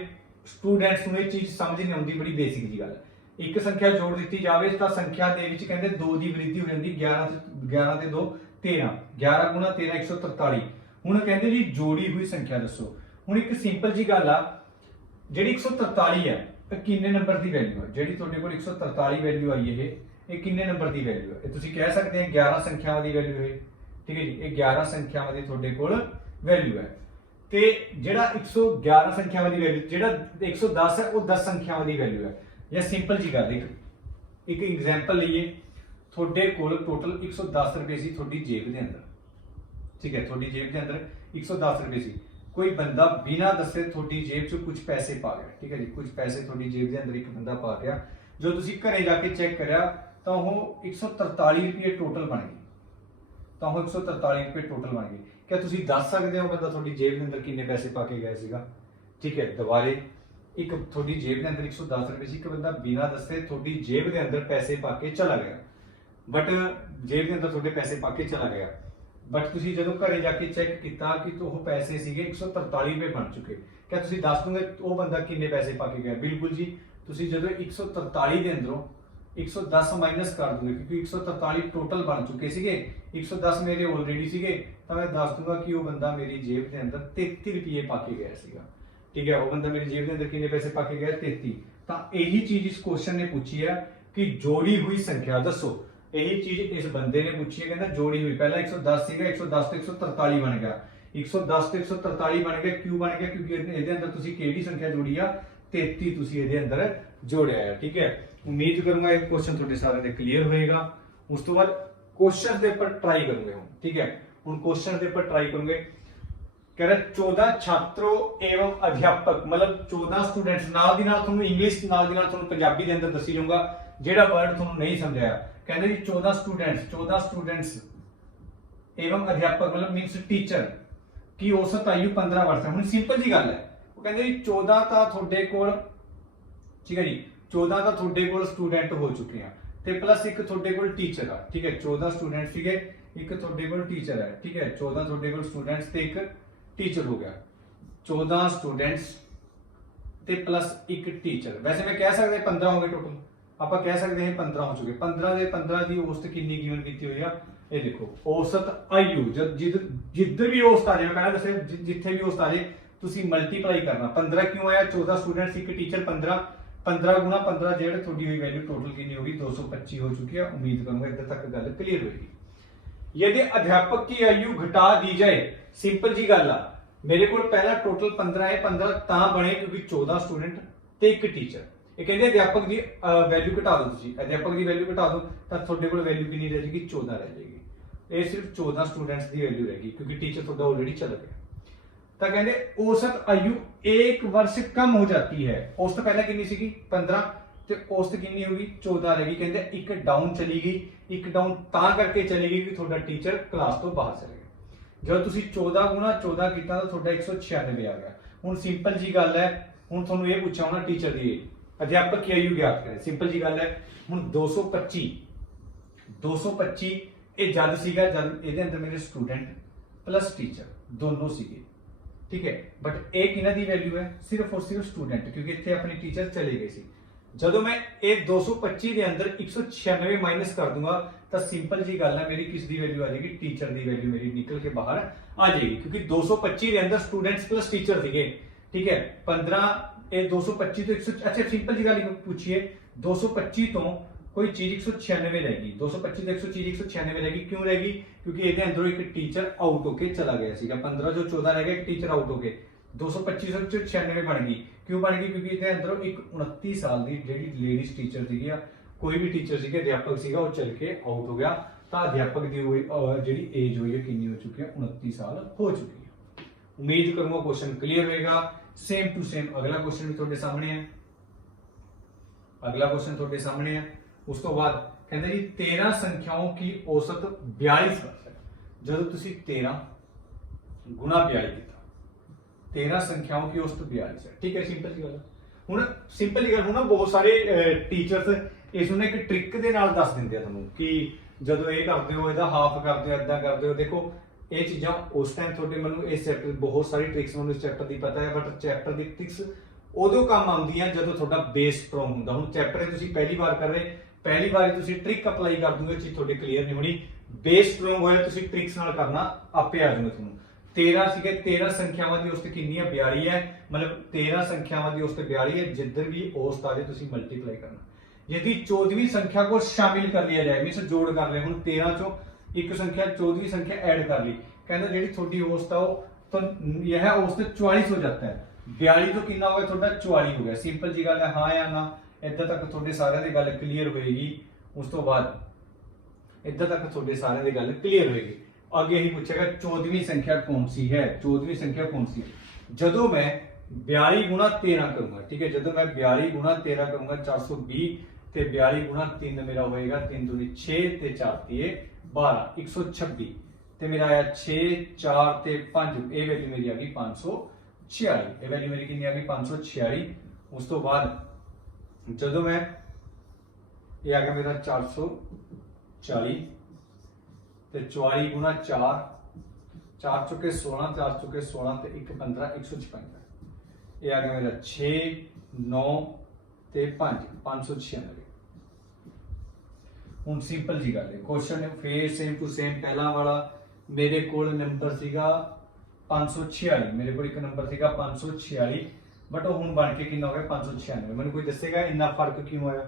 ਸਟੂਡੈਂਟਸ ਨੂੰ ਇਹ ਚੀਜ਼ ਸਮਝ ਨਹੀਂ ਆਉਂਦੀ। ਬੜੀ ਬੇਸਿਕ ਜੀ ਗੱਲ ਹੈ। ਇੱਕ ਸੰਖਿਆ ਜੋੜ ਦਿੱਤੀ ਜਾਵੇ ਤਾਂ ਸੰਖਿਆ ਦੇ ਵਿੱਚ ਕਹਿੰਦੇ 2 ਦੀ ਵ੍ਰਿੱਧੀ ਹੋ ਜਾਂਦੀ। 11 ਤੇ 2 13। 11 ਗੁਣਾ 13 143। ਹੁਣ ਕਹਿੰਦੇ ਜੀ ਜੋੜੀ ਹੋਈ ਸੰਖਿਆ ਦੱਸੋ। ਹੁਣ ਇੱਕ ਸਿੰਪਲ ਜੀ ਗੱਲ ਆ, ਜਿਹੜੀ 143 ਹੈ ਇਹ ਕਿੰਨੇ ਨੰਬਰ ਦੀ ਵੈਲਿਊ ਹੈ? ਜਿਹੜੀ ਤੁਹਾਡੇ ਕੋਲ 143 ਵੈਲਿਊ ਆਈ ਇਹ ਕਿੰਨੇ ਨੰਬਰ ਦੀ ਵੈਲਿਊ ਹੈ? ਇਹ ਤੁਸੀਂ ਕਹਿ ਸਕਦੇ ਹੋ 11 ਸੰਖਿਆਵਾਂ ਦੀ ਵੈਲਿਊ ਹੈ, ਠੀਕ ਹੈ ਜੀ। ਇਹ 11 ਸੰਖਿਆਵਾਂ ਦੀ ਤੁਹਾਡੇ ਕੋਲ ਵੈਲਿਊ ਹੈ। ਤੇ ਜਿਹੜਾ 111 ਸੰਖਿਆਵਾਂ ਦੀ ਵੈਲਿਊ, ਜਿਹੜਾ 110 ਹੈ ਉਹ 10 ਸੰਖਿਆਵਾਂ ਦੀ ਵੈਲਿਊ ਹੈ। ਜਾਂ ਸਿੰਪਲ ਜੀ ਗੱਲ, ਇੱਕ ਐਗਜ਼ਾਮਪਲ ਲਈਏ। ਤੁਹਾਡੇ ਕੋਲ ਟੋਟਲ 110 ਰੁਪਏ ਸੀ ਤੁਹਾਡੀ ਜੇਬ ਦੇ ਅੰਦਰ, ਠੀਕ ਹੈ। ਤੁਹਾਡੀ ਜੇਬ ਦੇ ਅੰਦਰ 110 ਰੁਪਏ ਸੀ। ਕੋਈ ਬੰਦਾ ਬਿਨਾਂ ਦੱਸੇ ਤੁਹਾਡੀ ਜੇਬ 'ਚ ਕੁਝ ਪੈਸੇ ਪਾ ਗਿਆ, ਠੀਕ ਹੈ ਜੀ। ਕੁਝ ਪੈਸੇ ਤੁਹਾਡੀ ਜੇਬ ਦੇ ਅੰਦਰ ਇੱਕ ਬੰਦਾ ਪਾ ਗਿਆ। ਜੋ ਤੁਸੀਂ ਘਰੇ ਜਾ ਕੇ ਚੈੱਕ ਕਰਿਆ ਤਾਂ ਉਹ 143 ਰੁਪਏ ਟੋਟਲ ਬਣ ਗਈ। ਤਾਂ ਉਹ 143 ਰੁਪਏ ਟੋਟਲ ਬਣ ਗਈ। क्या ਤੁਸੀਂ ਦੱਸ ਸਕਦੇ ਹੋ ਬੰਦਾ ਤੁਹਾਡੀ ਜੇਬ ਦੇ ਅੰਦਰ ਕਿੰਨੇ ਪੈਸੇ ਪਾ ਕੇ ਗਿਆ ਸੀਗਾ? ਠੀਕ ਹੈ, ਦੁਬਾਰੇ ਇੱਕ ਤੁਹਾਡੀ ਜੇਬ ਦੇ ਅੰਦਰ 110 ਰੁਪਏ ਸੀ, ਇੱਕ ਬੰਦਾ ਬਿਨਾਂ ਦੱਸੇ ਤੁਹਾਡੀ ਜੇਬ ਦੇ ਅੰਦਰ ਪੈਸੇ ਪਾ ਕੇ ਚਲਾ ਗਿਆ। ਬਟ ਜੇਬ ਦੇ ਅੰਦਰ ਤੁਹਾਡੇ ਪੈਸੇ ਪਾ ਕੇ ਚਲਾ ਗਿਆ, ਬਟ ਤੁਸੀਂ ਜਦੋਂ ਘਰੇ ਜਾ ਕੇ ਚੈੱਕ ਕੀਤਾ ਕਿ ਉਹ ਪੈਸੇ ਸੀਗੇ 143 ਰੁਪਏ ਬਣ ਚੁੱਕੇ। क्या ਤੁਸੀਂ ਦੱਸ ਦੋਗੇ ਉਹ ਬੰਦਾ ਕਿੰਨੇ ਪੈਸੇ ਪਾ ਕੇ ਗਿਆ? ਬਿਲਕੁਲ ਜੀ, ਤੁਸੀਂ ਜਦੋਂ 143 ਦੇ ਅੰਦਰੋਂ 110 ਮਾਈਨਸ ਕਰ ਦੋਗੇ क्योंकि 143 टोटल बन चुके सीगे, 110 मेरे ऑलरेडी सीगे, तो मैं दस दूंगा कि वो बंदा मेरी जेब के अंदर 33 रुपये पाके गया सीगा। ठीक है, वो बंदा मेरी जेब के अंदर कितने पैसे पाके गया? 33। तो यही चीज इस क्वेश्चन ने पूछी है कि जोड़ी हुई संख्या दसो। यही चीज इस बंदे ने पूछी है, कहता जोड़ी हुई, पहला 110 सीगा, 110 तो 143 बन गया, 110 तो 143 बन गया। क्यों बन गया? क्योंकि ਇਹਦੇ ਅੰਦਰ ਤੁਸੀਂ ਕਿਹੜੀ ਸੰਖਿਆ ਜੋੜੀ ਆ? 33 ਤੁਸੀਂ ਇਹਦੇ ਅੰਦਰ ਜੋੜਿਆ ਹੈ। ਠੀਕ ਹੈ, ਉਮੀਦ ਕਰੂੰਗਾ ਇਹ ਕੁਐਸਚਨ ਤੁਹਾਡੇ ਸਾਰਿਆਂ ਦੇ ਕਲੀਅਰ ਹੋਏਗਾ। ਉਸ ਤੋਂ ਬਾਅਦ ਕੁਐਸਚਨ ਦੇ ਉੱਪਰ ਟਰਾਈ ਕਰੂੰਗੇ ਹੁਣ। ਠੀਕ ਹੈ, ਹੁਣ ਕੁਐਸਚਨ ਦੇ ਉੱਪਰ ਟਰਾਈ ਕਰੂੰਗੇ। कह रहा 14 छात्रों एवं अध्यापक, मतलब 14 स्टूडेंट्स, नाल दी नाल ਤੁਹਾਨੂੰ ਇੰਗਲਿਸ਼ ਨਾਲ ਦੀ ਨਾਲ ਤੁਹਾਨੂੰ ਪੰਜਾਬੀ ਦੇ ਅੰਦਰ ਦੱਸੀ ਜਾਊਂਗਾ ਜਿਹੜਾ ਵਰਡ ਤੁਹਾਨੂੰ ਨਹੀਂ ਸਮਝਿਆ। ਕਹਿੰਦੇ ਜੀ 14 स्टूडेंट्स एवं अध्यापक मतलब मींस टीचर की औसत आयु 15 वर्ष है। ਹੁਣ ਸਿੰਪਲ ਜੀ ਗੱਲ ਹੈ, ਉਹ ਕਹਿੰਦੇ ਜੀ 14 ਤਾਂ ਤੁਹਾਡੇ ਕੋਲ, ਠੀਕ ਹੈ ਜੀ, 14 ਤਾਂ ਤੁਹਾਡੇ ਕੋਲ ਸਟੂਡੈਂਟ ਹੋ ਚੁੱਕੇ ਆ ਤੇ ਪਲੱਸ ਇੱਕ ਤੁਹਾਡੇ ਕੋਲ ਟੀਚਰ ਆ। ਠੀਕ ਹੈ, 14 ਸਟੂਡੈਂਟ ਸੀਗੇ, ਇੱਕ ਤੁਹਾਡੇ ਕੋਲ ਟੀਚਰ ਹੈ। ਠੀਕ ਹੈ, 14 ਤੁਹਾਡੇ ਕੋਲ ਸਟੂਡੈਂਟਸ ਤੇ ਇੱਕ टीचर हो गया। 14 स्टूडेंट्स ते प्लस एक टीचर। वैसे मैं कह सकते 15 हो गए टोटल, आप कह सकते हैं 15 हो चुके। 15 दे 15 की औसत कितनी गिवन की हुई है? ਇਹ ਦੇਖੋ औसत आयु जब जिधर भी औसत आ जाए, मैं पहले दस्सिया जिथे भी औसत आ जाए ਤੁਸੀਂ ਮਲਟੀਪਲਾਈ ਕਰਨਾ। 15 ਕਿਉਂ ਆਇਆ, 14 स्टूडेंट्स एक टीचर, 15 गुणा 15 जेड थोड़ी हुई वैल्यू टोटल कितनी होगी 225 हो चुकी है। उम्मीद करूंगा इधर तक गल क्लियर होगी। यदि अध्यापक की आयु घटा दी जाए, सिंपल जी गल आ, मेरे को पहला टोटल 15 है, 15 ता बने क्योंकि 14 स्टूडेंट ते एक टीचर। ये कहते अध्यापक की वैल्यू घटा दो, तुसी अध्यापक की वैल्यू घटा दो तो थोड़े को वैल्यू कितनी रह जाएगी 14 रह जाएगी। ये सिर्फ 14 स्टूडेंट्स की वैल्यू रहेगी क्योंकि टीचर थोड़ा ऑलरेडी चल गया। तो कहते औसत आयु एक वर्ष कम हो जाती है। औसत पहले कितनी सी 15 ते औसत कितनी होगी 14 रहेगी। कहते एक डाउन चली गई, एक डाउन ता करके चलेगी कि थोड़ा टीचर क्लास तो बाहर चले गए। जब तुसी 14 गुणा 14 किया तो थोड़ा 196 आ गया। हुण सिंपल जी गल है, हुण तुहानूं ये पूछा होना टीचर दी अध्यापक की आयु ज्ञात करें। सिंपल जी गल है, हुण 225 ये जद सीगा जद इहदे अंदर मेरे स्टूडेंट प्लस टीचर दोनों सीगे, ठीक है। बट एक इन्हां दी वैल्यू है सिर्फ और सिर्फ स्टूडेंट, क्योंकि इत्थे अपने टीचर चले गए सी। जदों मैं ये 225 के अंदर 196 माइनस कर दूंगा तो सिंपल जी गल है मेरी किस दी वैल्यू आ जाएगी, टीचर दी वैल्यू मेरी निकल के बाहर आ जाएगी। क्योंकि 225 के अंदर स्टूडेंट्स प्लस टीचर थे, ठीक है। 15 ये 225 तो 100, अच्छा सिंपल जी गल पूछिए 225 तो कोई चीज 196 रहेगी, 225 तो 196 रहेगी। क्यों रहेगी, क्योंकि ये अंदरों एक टीचर आउट होके चला गया सीगा। 15 जो 14 रह गया, एक टीचर आउट होके 225 तो 196 बन गई। क्यों बन गई, क्योंकि ये अंदरों एक 29 साल की जेडी लेडीज टीचर थी, कोई भी टीचर सी अध्यापक सीगा वो चल के आउट हो गया। तो अध्यापक की जी एज हुई है कितनी हो चुकी है, 29 साल हो चुकी है। उम्मीद करूंगा क्वेश्चन क्लियर होगा। सेम टू सेम अगला क्वेश्चन भी थोड़े सामने है, अगला क्वेश्चन थोड़े सामने है। उस तो बाद कहते जी 13 संख्याओं की औसत 42 है। जब तुसी 13 गुणा 42 किया, 13 संख्याओं की औसत 42 है, ठीक है। सिंपल जी गल हुण सिंपल जी गल हुण बहुत सारे टीचर्स इस एक ट्रिक दे नाल दस दिंदे आ तुहानूं कि जदों ये करदे हो इहदा हाफ करदे हो, इदां करदे हो। देखो ये चीज़ां उस टाइम थोड़े मैनूं इस चैप्टर बहुत सारी ट्रिक्स मैनूं इस चैप्टर की पता है, बट चैप्टर की ट्रिक्स उदों काम आउंदियां जदों तुहाडा बेस स्ट्रोंग हुंदा। हुण चैप्टर तुसीं पहली बार कर रहे, पहली बार तुसीं ट्रिक अप्लाई कर दोगे, चीज़ थोड़ी क्लीयर नहीं होनी। बेस स्ट्रोंग होया तुसीं ट्रिक्स नाल करना आपे आ जाऊंगा तुहानूं। 13 सीगे, 13 संख्यावां दी औसत कितनी है 42 है, मतलब 13 संख्यावां दी औसत 42 है। जिधर भी औसत आ जाए तुसीं मल्टीप्लाई करना। यदि 14वीं संख्या को शामिल कर लिया जाए, मीनस जोड़ कर ले, हुण 13 चो एक संख्या 14वीं संख्या ऐड कर ली, कहता जी थोड़ी औसत आओ तो यह औसत 44 हो जाता है। 42 तो कितना हो गया थोड़ा 44 हो गया। सिंपल जी गल है, हाँ या ना, इधर तक थोड़े सारे दी गल क्लीयर होएगी। उस तो बाद इधर तक थोड़े सारे दी गल क्लीयर होएगी। आगे ही पूछेगा 14वीं संख्या कौन सी है, 14वीं संख्या कौन सी है। जदों मैं 42 गुणा 13 करूंगा, ठीक है, जदों मैं 42 गुणा 13 करूंगा 420 ते 42 गुणा 3 मेरा होएगा 3 दूनी 6 ते 4 दिए 12 126 ते मेरा आया 6 4 ते 5, ये वैल्यू मेरी आ गई 546। ये वैल्यू मेरी कितनी आ गई 546। उस तो बाद जदों मैं ये आ गया मेरा 440 ते 44 गुणा 4 4 चुके 16 4 चुके 16 ते 1 15 156। ये आ गया मेरा 6 9 ते 5 596। हुण सिंपल जी गल है, क्वेश्चन फिर सेम टू सेम पहला वाला मेरे को नंबर सीगा 546, मेरे को एक नंबर सीगा 546, बट हुण बन के कितना हो गया 596। मैंने कोई दसेगा इन्ना फर्क क्यों आया,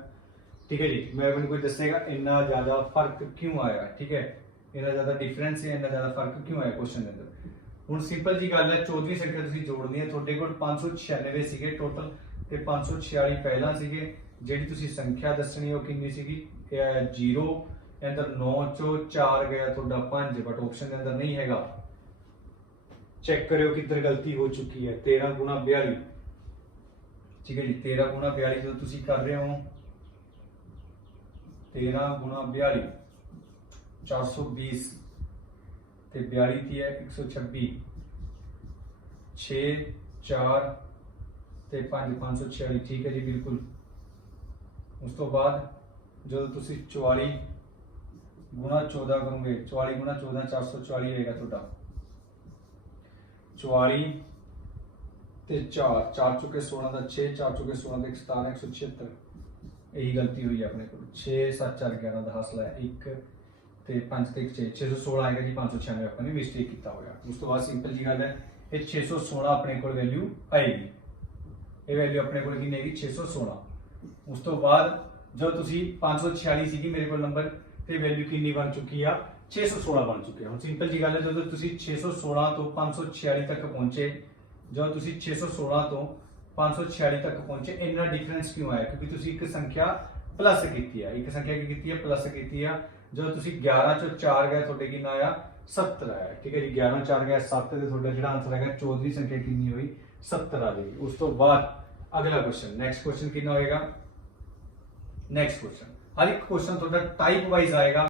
ठीक है जी, मैंने कोई दसेगा इन्ना ज्यादा फर्क क्यों आया, ठीक है, इन्ना ज्यादा डिफरेंस है, इन्ना ज्यादा फर्क क्यों आया क्वेश्चन के अंदर। हुण सिंपल जी गल है 14वीं संख्या तुसीं जोड़नी है, तुहाडे कोल 596 सीगे टोटल ते 546 पहला सीगे। जिहड़ी तुसीं संख्या दसनी है वो कितनी सीगी, 0 अंदर 9 चो 4 गया थोड़ा 5, बट ऑप्शन के अंदर नहीं हैगा। चेक करियो किधर गलती हो चुकी है। 13 गुणा 42, ठीक है जी, 13 गुणा 42 तो तुसीं कर रहे हो 13 गुणा 42 420 ते 42 थी है 126, 6 4 ते 5 546, ठीक है जी बिल्कुल। उस तो बाद जो तुसी 44 गुणा 14 करोगे, 44 गुणा 14 440 रहेगा थोड़ा 44 ते 4 4 चुके 16 का 6 4 चुके 16 का 17 176। यही गलती हुई है अपने को। 6 7 4 11 का हासिल है 1 ਤੇ 5 ਤੇ 616 ਆਏਗਾ ਜੀ 596 ਆਪਾਂ ਨੇ ਮਿਸਟੇਕ ਕੀਤਾ ਹੋਇਆ। ਉਸ ਤੋਂ ਬਾਅਦ ਸਿੰਪਲ ਜੀ ਗੱਲ ਹੈ, ਇਹ 616 ਆਪਣੇ ਕੋਲ ਵੈਲਿਊ ਆਏਗੀ। ਇਹ ਵੈਲਿਊ ਆਪਣੇ ਕੋਲ ਕਿੰਨੀ ਹੈਗੀ 616। ਉਸ ਤੋਂ ਬਾਅਦ ਜੋ ਤੁਸੀਂ 546 ਸੀਗੀ ਮੇਰੇ ਕੋਲ ਨੰਬਰ ਤੇ ਵੈਲਿਊ ਕਿੰਨੀ ਬਣ ਚੁੱਕੀ ਆ 616 ਬਣ ਚੁੱਕੀ ਆ। ਹੁਣ ਸਿੰਪਲ ਜੀ ਗੱਲ ਹੈ, ਜਦੋਂ ਤੁਸੀਂ 616 ਤੋਂ 546 ਤੱਕ ਪਹੁੰਚੇ, ਜਦੋਂ ਤੁਸੀਂ 616 ਤੋਂ 546 ਤੱਕ ਪਹੁੰਚੇ, ਇੰਨਾ ਡਿਫਰੈਂਸ ਕਿਉਂ ਆਇਆ? ਕਿਉਂਕਿ ਤੁਸੀਂ ਇੱਕ ਸੰਖਿਆ ਪਲੱਸ ਕੀਤੀ ਆ। ਇੱਕ ਸੰਖਿਆ ਕੀ ਕੀਤੀ ਹੈ? ਪਲੱਸ ਕੀਤੀ ਆ। ਜਦੋਂ ਤੁਸੀਂ 11 ਚੋਂ 4 ਗਏ ਤੁਹਾਡੇ ਕਿੰਨਾ ਆਇਆ 70 ਆਇਆ। ਠੀਕ ਹੈ ਜੀ, 11 4 ਗਿਆ 7 ਤੇ ਤੁਹਾਡਾ ਜਿਹੜਾ ਆਨਸਰ ਹੈਗਾ 14ਵੀਂ ਸੰਖਿਆ ਕਿੰਨੀ ਹੋਈ 70 ਆ ਜਾਏਗੀ। ਉਸ ਤੋਂ ਬਾਅਦ ਅਗਲਾ ਕੁਐਸਚਨ, ਨੈਕਸਟ ਕੁਐਸਚਨ ਕਿੰਨਾ ਹੋਏਗਾ? ਨੈਕਸਟ ਕੁਐਸਚਨ ਹਰ ਇੱਕ ਕੁਐਸਚਨ ਤੁਹਾਡਾ ਟਾਈਪ ਵਾਈਜ਼ ਆਏਗਾ।